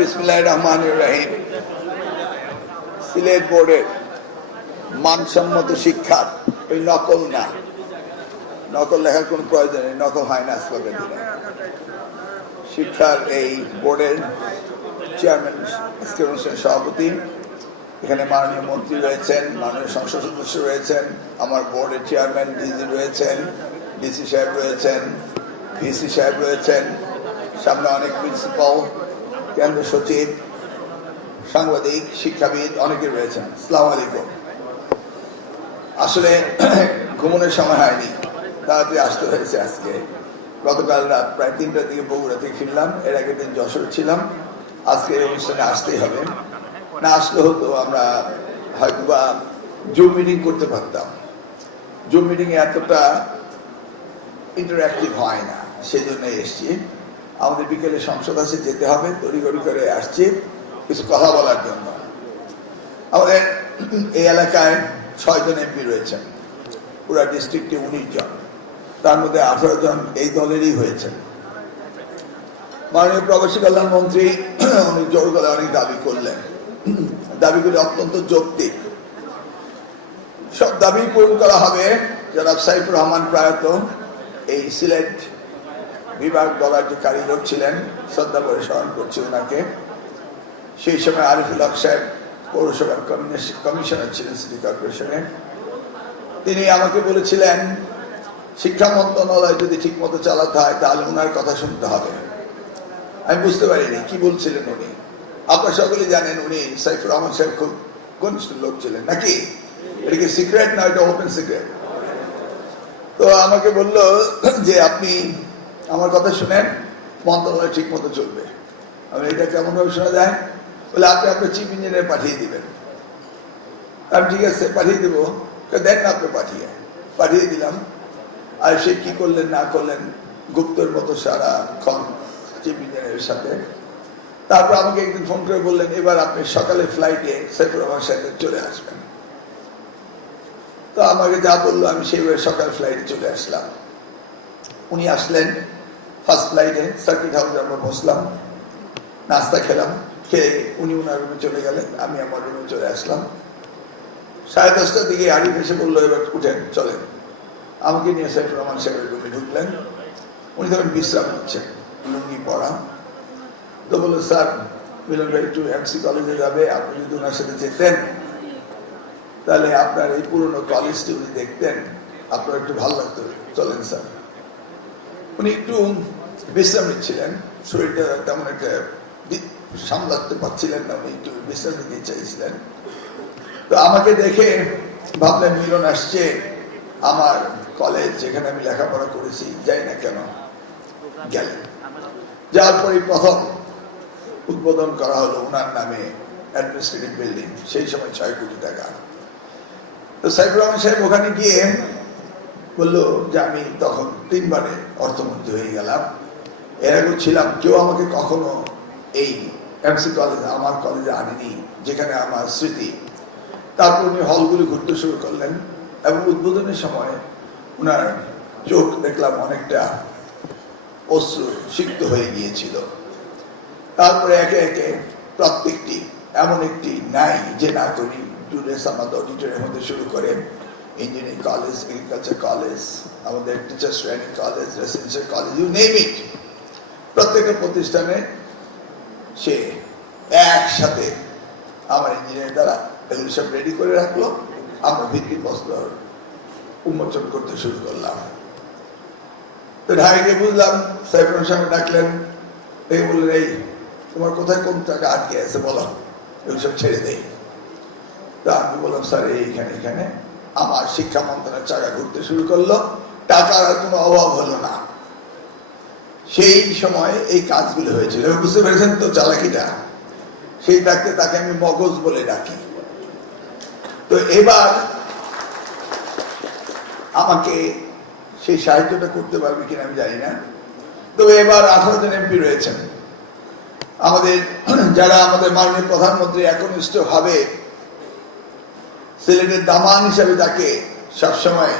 বিসমিল্লাহির রহমানির রহিম। সিলেট বোর্ডের মানসম্মত শিক্ষার ওই নকল না, নকল লেখার কোনো প্রয়োজন নেই, নকল হয় না আজকালকার দিনে। শিক্ষার এই বোর্ডের চেয়ারম্যান, আজকের অনুষ্ঠানের সভাপতি, এখানে মাননীয় মন্ত্রী রয়েছেন, মাননীয় সংসদ সদস্য রয়েছেন, আমার বোর্ডের চেয়ারম্যান ডিজি রয়েছেন, ডিসি সাহেব রয়েছেন, ভিসি সাহেব রয়েছেন, সামনে অনেক প্রিন্সিপাল, কেন্দ্র সচিব, সাংবাদিক, শিক্ষাবিদ অনেকে রয়েছেন। আসসালামু আলাইকুম। আসলে ঘুমানোর সময় হয়নি, তাড়াতাড়ি আসতে হয়েছে আজকে। গতকাল রাত প্রায় 3টার দিকে বগুড়া থেকে ফিরলাম, এর আগের দিন যশোরে ছিলাম। আজকে এই অনুষ্ঠানে আসতেই হবে, না আসলে হতো আমরা হয়তো বা জুম মিটিং করতে পারতাম। জুম মিটিং এতটা ইন্টারঅ্যাক্টিভ হয় না, সেই জন্য এসছি। আমাদের বিকেলে সংসদ আছে, যেতে হবে, তড়িঘড়ি করে আসছি কিছু কথা বলার জন্য। আমাদের এই এলাকায় 6 জন এমপি রয়েছেন, পুরা ডিস্ট্রিক্টে 19 জন, তার মধ্যে 18 জন এই দলেরই হয়েছেন। মাননীয় প্রবাসী কল্যাণ মন্ত্রী উনি জোর করে অনেক দাবি করলেন, দাবিগুলি অত্যন্ত যৌক্তিক। সব দাবি পূরণ করা হবে। জনাব সাইফুর রহমান প্রয়াত এই সিলেট বিভাগ দলার যে কারিগর ছিলেন, শ্রদ্ধা করে স্মরণ করছি ওনাকে। সেই সময় আরিফুল হক সাহেব পৌরসভার কমিশনার ছিলেন সিটি কর্পোরেশনের। তিনি আমাকে বলেছিলেন শিক্ষা মন্ত্রণালয় যদি ঠিক মতো চালাতে হয় তাহলে ওনার কথা শুনতে হবে। আমি বুঝতে পারিনি কি বলছিলেন উনি। আপনারা সকলে জানেন উনি সাইফুর রহমান সাহেব খুব ঘনিষ্ঠ লোক ছিলেন, নাকি? এটা কি সিক্রেট না, এটা ওপেন সিক্রেট? তো আমাকে বললো যে আপনি আমার কথা শুনেন, মন্ত্রণালয় ঠিক মতো চলবে। আমি এটা কেমন ভাবে শোনা যায়? বলে আপনি আপনার চিফ ইঞ্জিনিয়ার পাঠিয়ে দিবেন। আমি ঠিক আছে পাঠিয়ে দেবো, দেন না আপনি পাঠিয়ে দিলাম। আর সে কি করলেন না করলেন গুপ্তর মতো সারাক্ষণ চিফ ইঞ্জিনিয়ারের সাথে। তারপর আমাকে একদিন ফোন করে বললেন এবার আপনি সকালে ফ্লাইটে সাইফুর রহমান সাহেবের চলে আসবেন। তো আমাকে যা বললো আমি সেইভাবে সকাল ফ্লাইটে চলে আসলাম। উনি আসলেন ফার্স্ট ফ্লাইটে, সার্কিট হাউসে আমরা বসলাম, নাস্তা খেলাম, খেয়ে উনি ওনার রুমে চলে গেলেন, আমি আমার রুমে চলে আসলাম। 10:30টার দিকে আরিফ এসে বললো এবার উঠেন চলেন। আমাকে নিয়ে সাইফুর রহমান সাহেবের রুমে ঢুকলেন। উনি তখন বিশ্রাম নিচ্ছেন, লুঙ্গি পড়া। তো বললো স্যার মিলন ভাই একটু এমসি কলেজে যাবে, আপনি যদি ওনার সাথে যেতেন তাহলে আপনার এই পুরনো কলেজটি উনি দেখতেন, আপনার একটু ভালো লাগতো, চলেন স্যার। উনি একটু বিশ্রাম নিচ্ছিলেন, শরীরটা তেমন একটা সামলাতে পারছিলেন না, উনি একটু বিশ্রাম নিতে চাইছিলেন। তো আমাকে দেখে ভাবলেন মিলন আসছে, আমার কলেজ যেখানে আমি লেখাপড়া করেছি যাই না কেন, গেলেন। যার পরে প্রথম উদ্বোধন করা হলো ওনার নামে অ্যাডমিনিস্ট্রেটিভ বিল্ডিং, সেই সময় 6 কোটি টাকা। তো সাইফুর রহমান সাহেব ওখানে গিয়ে বললো যে আমি তখন 3 বারে অর্থমন্ত্রী হয়ে গেলাম, এর আগে ছিলাম, কেউ আমাকে কখনো এই এমসি কলেজ আমার কলেজে আনেনি যেখানে আমার স্মৃতি। তারপর উনি হলগুলি ঘুরতে শুরু করলেন এবং উদ্বোধনের সময় ওনার চোখ দেখলাম অনেকটা অশ্রু সিক্ত হয়ে গিয়েছিল। তারপরে একে একে প্রত্যেকটি এমন একটি নাই যে না করি টুডেস আমাদের অডিটরের মধ্যে শুরু করে ইঞ্জিনিয়ারিং কলেজ, এগ্রিকালচার কলেজ, আমাদের teachers training college, residential college, you name it, প্রত্যেকটা প্রতিষ্ঠানে সে একসাথে আমার ইঞ্জিনিয়ার দ্বারা এগুলো সব রেডি করে রাখলো। আমরা ভিত্তিপ্রস্তর উন্মোচন করতে শুরু করলাম। তো ঢাকায় গিয়ে বুঝলাম সাইফুর সাহেব ডাকলেন, দেখে বললেন এই তোমার কোথায় কোন টাকা আটকে আছে বলো, এগুলো সব ছেড়ে দেই। তা আমি বললাম স্যার এখানে আমার শিক্ষা মন্ত্রণালয়ের চাকা ঘুরতে শুরু করলো, টাকার আর কোনো অভাব হলো না। সেই সময় এই কাজগুলো হয়েছিল, বুঝতে পেরেছেন তো চালাকিটা? সেই ডাকতে তাকে আমি মগজ বলে ডাকি। তো এবার আমাকে সেই সাহায্যটা করতে পারবে কিনা আমি জানি না। তবে এবার 18 জন এমপি রয়েছেন আমাদের, যারা আমাদের মাননীয় প্রধানমন্ত্রী একনিষ্ঠ ভাবে সিলেটের দামান হিসাবে তাকে সবসময়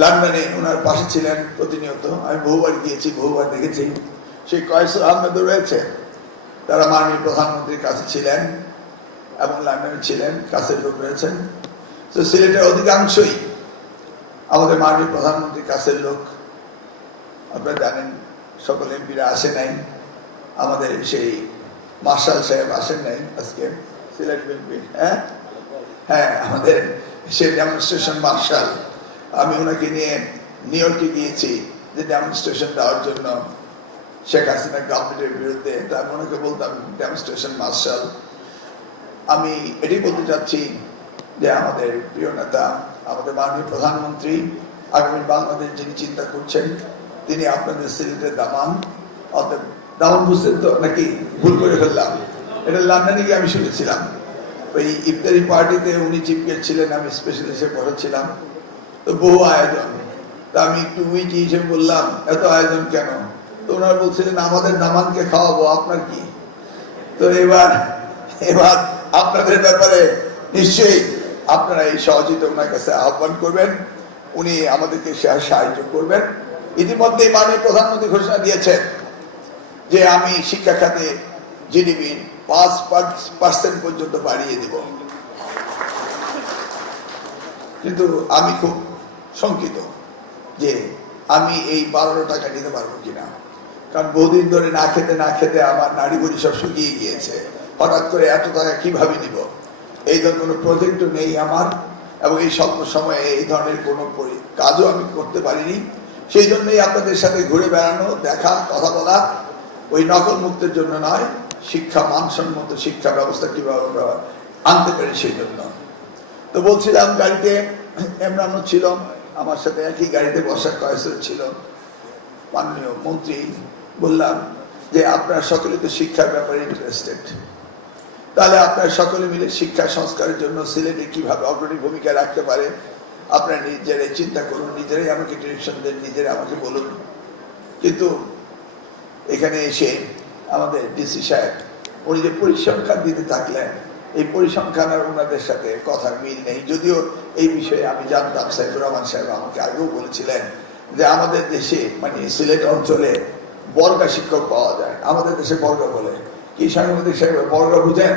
লন্ডনে ওনার পাশে ছিলেন প্রতিনিয়ত। আমি বহুবার গিয়েছি, বহুবার দেখেছি। সেই কয়েসর আহমেদও রয়েছে, তারা মাননীয় প্রধানমন্ত্রীর কাছে ছিলেন এবং লন্ডনে ছিলেন, কাছের লোক রয়েছেন। তো সিলেটের অধিকাংশই আমাদের মাননীয় প্রধানমন্ত্রীর কাছের লোক। আপনারা জানেন সকল এমপিরা আসে নাই, আমাদের সেই মার্শাল সাহেব আসেন নাই আজকে সিলেট বিএনপি। হ্যাঁ, আমাদের সেই ডেমনস্ট্রেশন মার্শাল, আমি ওনাকে নিয়ে নিউ ইয়র্কে গিয়েছি যে ডেমনস্ট্রেশন দেওয়ার জন্য শেখ হাসিনা গভর্নমেন্টের বিরুদ্ধে। তো আমি ওনাকে বলতাম ডেমনস্ট্রেশন মার্শাল। আমি এটি বলতে চাচ্ছি যে আমাদের প্রিয় নেতা, আমাদের মাননীয় প্রধানমন্ত্রী আগামী বাংলাদেশ যিনি চিন্তা করছেন, তিনি আপনাদের সিলেটের দামান। অর্থাৎ দামান বুঝতেন তো নাকি? ভুল করে ফেললাম, এটা লন্ডনে গিয়ে আমি শুনেছিলাম। ওই ইফতারি পার্টিতে উনি চিফ গেস্ট ছিলেন, আমি স্পেশাল হিসেবে বসেছিলাম। তো বহু আয়োজন। তা আমি একটু উইকি হিসেবে বললাম এত আয়োজন কেন? তো ওনারা বলছিলেন আমাদের দামানকে খাওয়াবো, আপনার কি? তো এবার আপনাদের ব্যাপারে নিশ্চয়ই আপনারা এই সহযোগিতা ওনার কাছে আহ্বান করবেন, উনি আমাদেরকে সাহায্য করবেন। ইতিমধ্যে মাননীয় প্রধানমন্ত্রী ঘোষণা দিয়েছেন যে আমি শিক্ষা খাতে জিডিপি 5% পর্যন্ত বাড়িয়ে দেব। কিন্তু আমি খুব শঙ্কিত যে আমি এই 12 টাকা নিতে পারবো কিনা, কারণ বহুদিন ধরে না খেতে আমার নাড়ি বুড়ি সব শুকিয়ে গিয়েছে। হঠাৎ করে এত টাকা কিভাবে নিব? এই ধরনের কোনো প্রজেক্টও নেই আমার, এবং এই স্বল্প সময়ে এই ধরনের কোনো কাজও আমি করতে পারিনি। সেই জন্যই আপনাদের সাথে ঘুরে বেড়ানো, দেখা, কথা বলা, ওই নকল মুক্তের জন্য নয়, শিক্ষা মানসম্মত শিক্ষা ব্যবস্থা কিভাবে আমরা আনতে পারি সেই জন্য। তো বলছিলাম গাড়িতে এমরানও ছিল, আমার সাথে একই গাড়িতে বসার কয়েসও ছিল মাননীয় মন্ত্রী। বললাম যে আপনারা সকলে তো শিক্ষার ব্যাপারে ইন্টারেস্টেড, তাহলে আপনারা সকলে মিলে শিক্ষা সংস্কারের জন্য সিলেটে কিভাবে অগ্রণী ভূমিকা রাখতে পারে আপনারা নিজেরাই চিন্তা করুন, নিজেরাই আমাকে ডিরেকশন দেন, নিজেরাই আমাকে বলুন। কিন্তু এখানে এসে আমাদের ডিসি সাহেব উনি যে পরিসংখ্যান দিতে থাকলেন, এই পরিসংখ্যান আর ওনাদের সাথে কথার মিল নেই। যদিও এই বিষয়ে আমি জানতাম, সাইফুর রহমান সাহেব আমাকে আগেও বলেছিলেন যে আমাদের দেশে মানে সিলেট অঞ্চলে বর্গা শিক্ষক পাওয়া যায়। আমাদের দেশে বর্গা বলে কি? সাংবাদিক সাহেব বর্গা বুঝেন?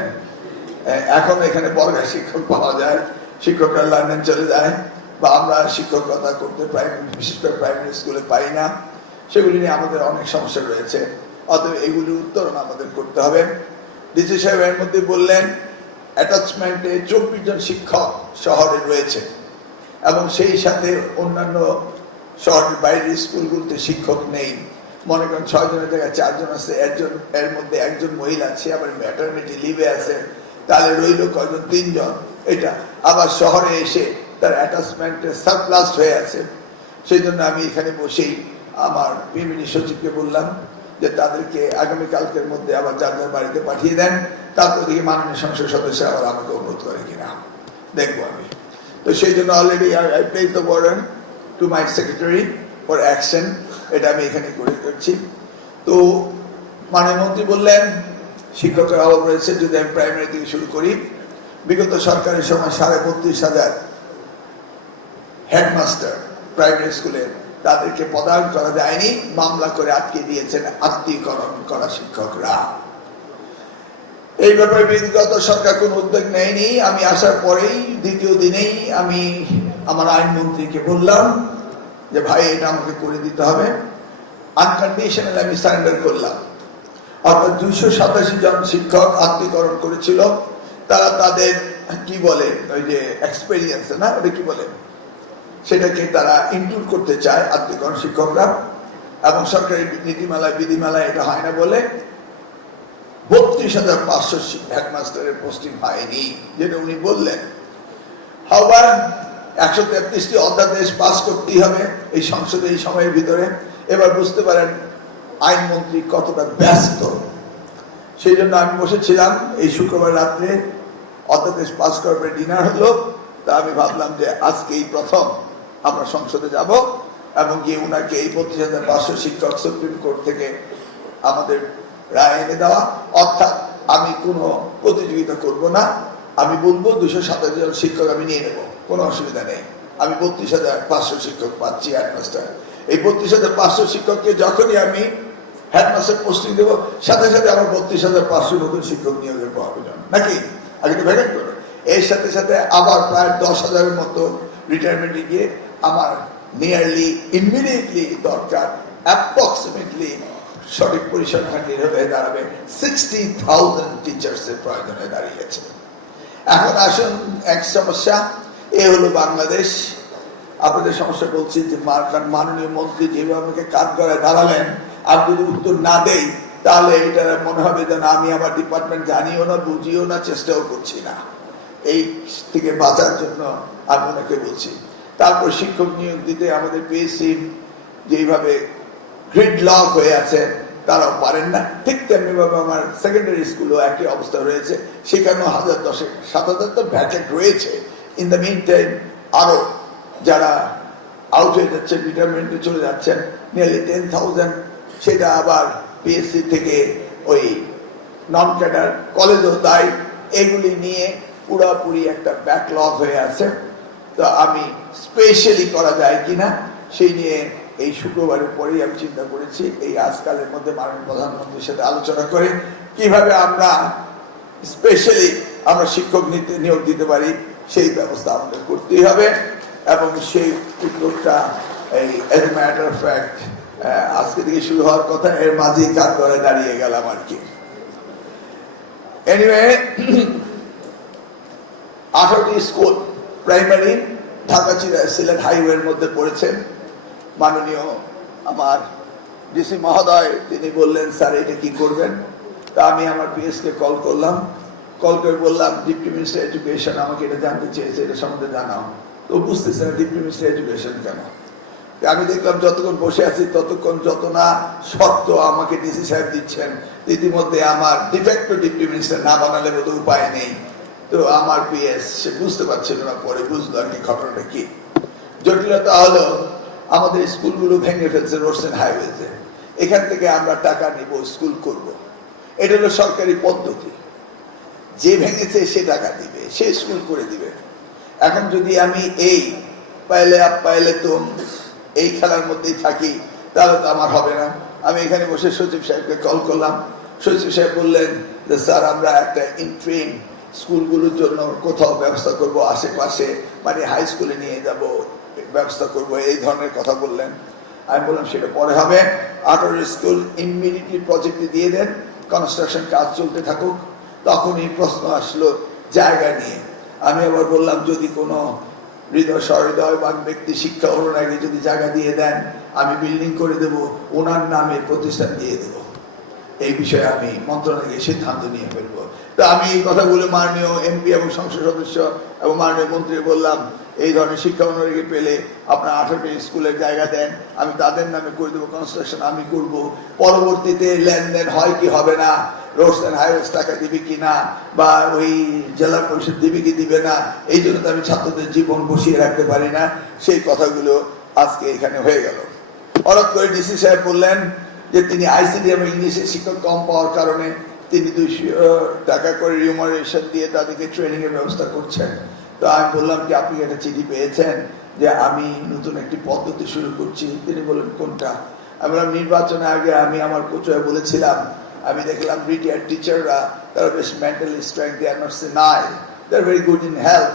এখন এখানে বর্গা শিক্ষক পাওয়া যায়, শিক্ষকরা লন্ডন চলে যায়, বা আমরা শিক্ষকতা করতে বিশেষ করে প্রাইমারি স্কুলে পাই না। সেগুলি নিয়ে আমাদের অনেক সমস্যা রয়েছে, অতএব এগুলির উত্তরণ আমাদের করতে হবে। ডিসি সাহেব এর মধ্যে বললেন অ্যাটাচমেন্টে 24 জন শিক্ষক শহরে রয়েছে, এবং সেই সাথে অন্যান্য শহরের বাইরের স্কুলগুলোতে শিক্ষক নেই। মনে করেন 6 জনের জায়গায় 4 জন আছে, এর মধ্যে একজন মহিলা আছে, আবার ম্যাটারনিটি লিভে আছে, তাহলে রইল কয়জন? 3 জন। এটা আবার শহরে এসে তার অ্যাটাচমেন্টে সারপ্লাস হয়ে আছে। সেই জন্য আমি এখানে বসেই আমার পিএমডি সচিবকে বললাম যে তাদেরকে আগামীকালকের মধ্যে আবার যার যার বাড়িতে পাঠিয়ে দেন, তারপর দিকে মাননীয় সংসদ সদস্য আবার আমাকে অনুরোধ করে কিনা দেখবো আমি। তো সেই জন্য already I place the warrant to my secretary for action, এটা আমি এখানে করছি। তো মাননীয় মন্ত্রী বললেন শিক্ষকের অভাব রয়েছে। যদি আমি প্রাইমারি থেকে শুরু করি, বিগত সরকারের সময় 32,500 হেডমাস্টার প্রাইমারি স্কুলে তাদেরকে পদায়ন করা যায়নি, মামলা করে আটকে দিয়েছেন আত্মীয়করণ করা শিক্ষকরা। এই ব্যাপারে বিগত সরকার কোন উদ্যোগ নেয়নি। আমি আসার পরেই দ্বিতীয় দিনেই আমি আমার আইনমন্ত্রীকে বললাম যে ভাই এটা আমাকে করে দিতে হবে। আনকন্ডিশনাল আমি সারেন্ডার করলাম। অর্থাৎ 287 জন শিক্ষক আত্মীয়করণ করেছিল। তারা তাদের কি বলে ওই যে এক্সপেরিয়েন্স না, ওটা কি বলে, সেটাকে তারা ইনক্লুড করতে চায় আত্মীয়করণ শিক্ষকরা, এবং সরকারি নীতিমালায় বিধিমালায় এটা হয় না বলে 32,500 হেডমাস্টারের পোস্টিং হয়নি, যেটা উনি বললেন। আবার 133টি অধ্যাদেশ পাস করতেই হবে এই সংসদে এই সময়ের ভিতরে। এবার বুঝতে পারেন আইনমন্ত্রী কতটা ব্যস্ত। সেই জন্য আমি বসেছিলাম এই শুক্রবার রাত্রে, অধ্যাদেশ পাস করার ডিনার হলো। তা আমি ভাবলাম যে আজকে এই প্রথম আমরা সংসদে যাব এবং গিয়ে উনাকে এই 32,500 শিক্ষক সুপ্রিম কোর্ট থেকে আমাদের রায় এনে দেওয়া। অর্থাৎ আমি কোনো প্রতিযোগিতা করব না, আমি বলবো 227 জন শিক্ষক আমি নিয়ে নেব, কোনো অসুবিধা নেই। আমি 32,500 শিক্ষক পাচ্ছি হেডমাস্টার। এই 32,500 শিক্ষককে যখনই আমি হেডমাস্টার পোস্টিং দেবো, সাথে সাথে আমার 32,500 নতুন শিক্ষক নিয়োগের প্রয়োজন নাকি, আগে তো ভ্যাকেন্ট করো। এর সাথে সাথে আবার প্রায় 10,000-এর মতো রিটায়ারমেন্টে গিয়ে আমার নিয়ারলি ইমিডিয়েটলি দরকার অ্যাপ্রক্সিমেটলি সঠিক পরিসংখ্যান হয়ে দাঁড়াবে 60,000 টিচার্সের প্রয়োজন হয়ে দাঁড়িয়েছে। এখন আসুন এক সমস্যা, এ হলো বাংলাদেশ। আপনাদের সমস্যা বলছি যে মাননীয় মন্ত্রী যেভাবে আমাকে কাজ করে দাঁড়ালেন, আর যদি উত্তর না দেই তাহলে এটা মনে হবে যেন আমি আমার ডিপার্টমেন্ট জানিও না, বুঝিও না, চেষ্টাও করছি না। এই থেকে বাঁচার জন্য আমি ওনাকে বলছি। তারপর শিক্ষক নিয়োগ দিতে আমাদের পিএসসি যেইভাবে গ্রিড লক হয়ে আছে, তারাও পারেন না। ঠিক তেমনি ভাবে আমার সেকেন্ডারি স্কুলও একই অবস্থা রয়েছে, সেখানেও 7,000 তো ভ্যাকেন্ট রয়েছে। ইন দ্য মিন টাইম আরো যারা আউট হয়ে যাচ্ছেন, রিটায়ারমেন্টে চলে যাচ্ছেন নিয়ারলি 10,000, সেটা আবার পিএসসি থেকে ওই নন ক্যাডার কলেজও তাই, এগুলি নিয়ে পুরোপুরি একটা ব্যাকলগ হয়ে আছে। তো আমি স্পেশালি করা যায় কিনা সেই নিয়ে এই শুক্রবারের পরেই আমি চিন্তা করেছি এই আজকালের মধ্যে মাননীয় প্রধানমন্ত্রীর সাথে আলোচনা করে কিভাবে আমরা স্পেশালি আমরা শিক্ষক নিয়োগ দিতে পারি, সেই ব্যবস্থা আমাদের করতেই হবে। এবং সেই উদ্যোগটা এই as a matter of fact আজকে থেকে শুরু হওয়ার কথা, এর মাঝেই কাজ করে দাঁড়িয়ে গেলাম আর কি। এনিওয়ে 18টি স্কুল প্রাইমারি ঢাকা সিলেট হাইওয়ের মধ্যে পড়েছে। মাননীয় আমার ডিসি মহোদয় তিনি বললেন, স্যার এটা কি করবেন? তা আমি আমার পিএসকে কল করলাম, কল করে বললাম ডিপ্টি মিনিস্টার এডুকেশন আমাকে এটা জানতে চেয়েছে, এটা সম্বন্ধে জানাও। তো বুঝতেছে না ডিপ্টি মিনিস্টার এডুকেশন কেন। আমি দেখলাম যতক্ষণ বসে আছি ততক্ষণ যত না শর্ত আমাকে ডিসি সাহেব দিচ্ছেন, ইতিমধ্যে আমার ডিফেক্ট ডিপ্টি মিনিস্টার না বানালে বোধ উপায় নেই। তো আমার পিএস সে বুঝতে পারছিল না, পরে বুঝলো আর কি ঘটনাটা কি। জটিলতা হলো আমাদের স্কুলগুলো ভেঙে ফেলছে রোডস এন্ড হাইওয়েজে, এখান থেকে আমরা টাকা নিব, স্কুল করব। এটা হলো সরকারি পদ্ধতি, যে ভেঙেছে সে টাকা দিবে, সে স্কুল করে দিবে। এখন যদি আমি এই পাইলে আপ পাইলে তুম এই খেলার মধ্যেই থাকি তাহলে তো আমার হবে না। আমি এখানে বসে সচিব সাহেবকে কল করলাম, সচিব সাহেব বললেন যে স্যার আমরা একটা ইন্ট্রিম স্কুলগুলোর জন্য কোথাও ব্যবস্থা করব, আশেপাশে মানে হাই স্কুলে নিয়ে যাব, ব্যবস্থা করব, এই ধরনের কথা বললেন। আমি বললাম সেটা পরে হবে, 18 স্কুল ইমিডিয়েটলি প্রজেক্টে দিয়ে দেন, কনস্ট্রাকশন কাজ চলতে থাকুক। তখনই প্রশ্ন আসলো জায়গা নিয়ে। আমি আবার বললাম যদি কোনো সহৃদয়বান ব্যক্তি শিক্ষা অনুরাগী যদি জায়গা দিয়ে দেন আমি বিল্ডিং করে দেব, ওনার নামে প্রতিষ্ঠান দিয়ে দেব। এই বিষয়ে আমি মন্ত্রণালয়ে সিদ্ধান্ত নিয়ে ফেলবো। তো আমি এই কথাগুলো মাননীয় এমপি এবং সংসদ সদস্য এবং মাননীয় মন্ত্রী বললাম, এই ধরনের শিক্ষা অনুরাগী পেলে আপনার 18টি স্কুলের জায়গা দেন, আমি তাদের নামে করে দেবো, কনস্ট্রাকশন আমি করব। পরবর্তীতে লেনদেন হয় কি হবে না, রোডস এন্ড হাইওয়েজ টাকা দিবে কি না, বা ওই জেলা পরিষদ দিবে কি দিবে না, এই জন্য তো আমি ছাত্রদের জীবন বসিয়ে রাখতে পারি না। সেই কথাগুলো আজকে এখানে হয়ে গেল। হঠাৎ করে ডিসি সাহেব বললেন যে তিনি আইসিডি এবং ইংলিশের শিক্ষক কম পাওয়ার কারণে তিনি 200 টাকা করে রিউমারেশন দিয়ে তাদেরকে ট্রেনিং এর ব্যবস্থা করছেন। তো আমি বললাম কি আপনি একটা চিঠি পেয়েছেন যে আমি নতুন একটি পদ্ধতি শুরু করছি? তিনি বললেন কোনটা? আমি বললাম নির্বাচনের আগে আমি আমার কোচয়ে বলেছিলাম, আমি দেখলাম রিটায়ার্ড টিচাররা তারা বেশ mentally strength, they are not senile, they are very good in health,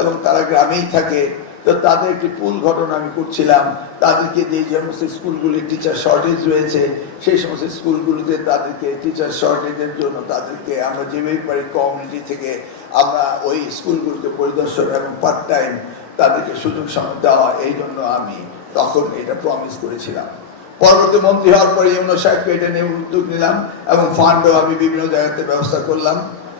এবং তারা গ্রামেই থাকে। তো তাদের একটি পুল ঘটনা আমি করছিলাম, তাদেরকে যে সমস্ত স্কুলগুলির টিচার শর্টেজ রয়েছে সেই সমস্ত স্কুলগুলিতে তাদেরকে টিচার শর্টেজের জন্য তাদেরকে আমরা যেভাবে পারি কমিউনিটি থেকে আমরা ওই স্কুলগুলিকে পরিদর্শন এবং পার্ট টাইম তাদেরকে সুযোগ সময় দেওয়া, এই জন্য আমি তখন এটা প্রমিস করেছিলাম। পরবর্তী মন্ত্রী হওয়ার পরে ইউনুস সাহেবকে এটা নিয়ে উদ্যোগ নিলাম এবং ফান্ডও আমি বিভিন্ন জায়গাতে ব্যবস্থা করলাম।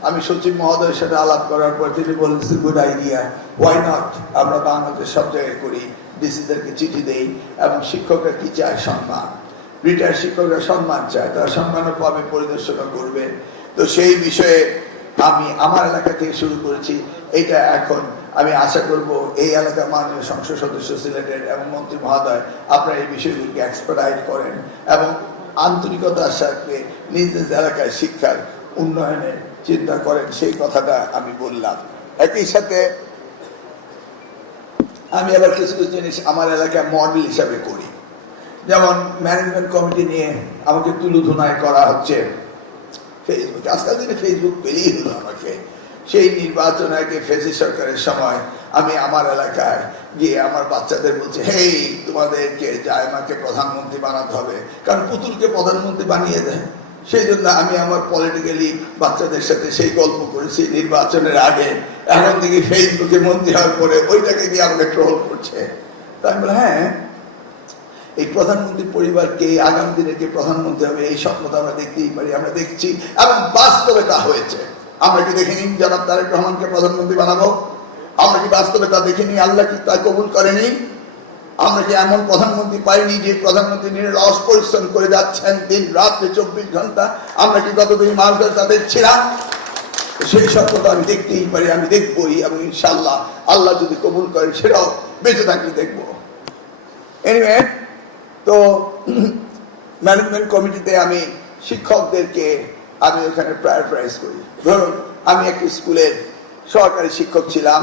আমি সচিব মহোদয়ের সাথে আলাপ করার পর তিনি বলেন গুড আইডিয়া, ওয়াই নট, আমরা বাংলাদেশ সব জায়গায় করি, ডিসিদেরকে চিঠি দেই এবং শিক্ষকরা কি চায়? সম্মান। রিটায়ার্ড শিক্ষকরা সম্মান চায়, তারা সম্মানও পাবে, পরিদর্শনও করবে। তো সেই বিষয়ে আমি আমার এলাকা থেকে শুরু করেছি। এটা এখন আমি আশা করব এই এলাকার মাননীয় সংসদ সদস্য সিলেটের এবং মন্ত্রী মহোদয় আপনারা এই বিষয়গুলিকে এক্সপার্টাইজ করেন এবং আন্তরিকতার সাথে নিজ নিজ এলাকায় শিক্ষার উন্নয়নের চিন্তা করেন, সেই কথাটা আমি বললাম। একই সাথে আমি আবার কিছু কিছু জিনিস আমার এলাকায় মডেল হিসাবে করি। যেমন ম্যানেজমেন্ট কমিটি নিয়ে আমাকে তুলুধুনায় করা হচ্ছে ফেসবুকে। আজকাল দিনে ফেসবুক পেলেই হলো আমাকে। সেই নির্বাচন আগে ফেসি সরকারের সময় আমি আমার এলাকায় গিয়ে আমার বাচ্চাদের বলছি, হেই তোমাদেরকে জায়মাকে প্রধানমন্ত্রী বানাতে হবে, কারণ পুতুলকে প্রধানমন্ত্রী বানিয়ে দেয়। সেই জন্য আমি আমার পলিটিক্যালি বাচ্চাদের সাথে সেই গল্প করেছি নির্বাচনের আগে। এখন দেখি ফেসবুকে মন্ত্রী হওয়ার পরে ওইটাকে গিয়ে আমাকে ট্রোল করছে। তাই বলে হ্যাঁ, এই প্রধানমন্ত্রীর পরিবারকে আগামী দিনে কে প্রধানমন্ত্রী হবে এই স্বপ্ন তো আমরা দেখতেই পারি, আমরা দেখছি এবং বাস্তবে তা হয়েছে। আমরা কি দেখিনি জনাব তারেক রহমানকে প্রধানমন্ত্রী বানাবো? আমরা কি বাস্তবে তা দেখিনি? আল্লাহ কি তা কবুল করেনি? আমরা কি এমন প্রধানমন্ত্রী পাইনি যে প্রধানমন্ত্রী নিরলস পরিশ্রম করে যাচ্ছেন দিন রাত্রে 24 ঘন্টা? আমরা কি গত 2 মাস ধরে তা দেখছিলাম? সেই স্বপ্ন তো আমি দেখতেই পারি, আমি দেখবই, এবং ইনশাল্লাহ আল্লাহ যদি কবুল করেন সেটাও বেঁচে থাকলে দেখবো। এনিওয়ে, তো ম্যানেজমেন্ট কমিটিতে আমি শিক্ষকদেরকে আমি ওখানে প্রায়োরিটাইজ করি। ধরুন আমি একটি স্কুলের সহকারী শিক্ষক ছিলাম,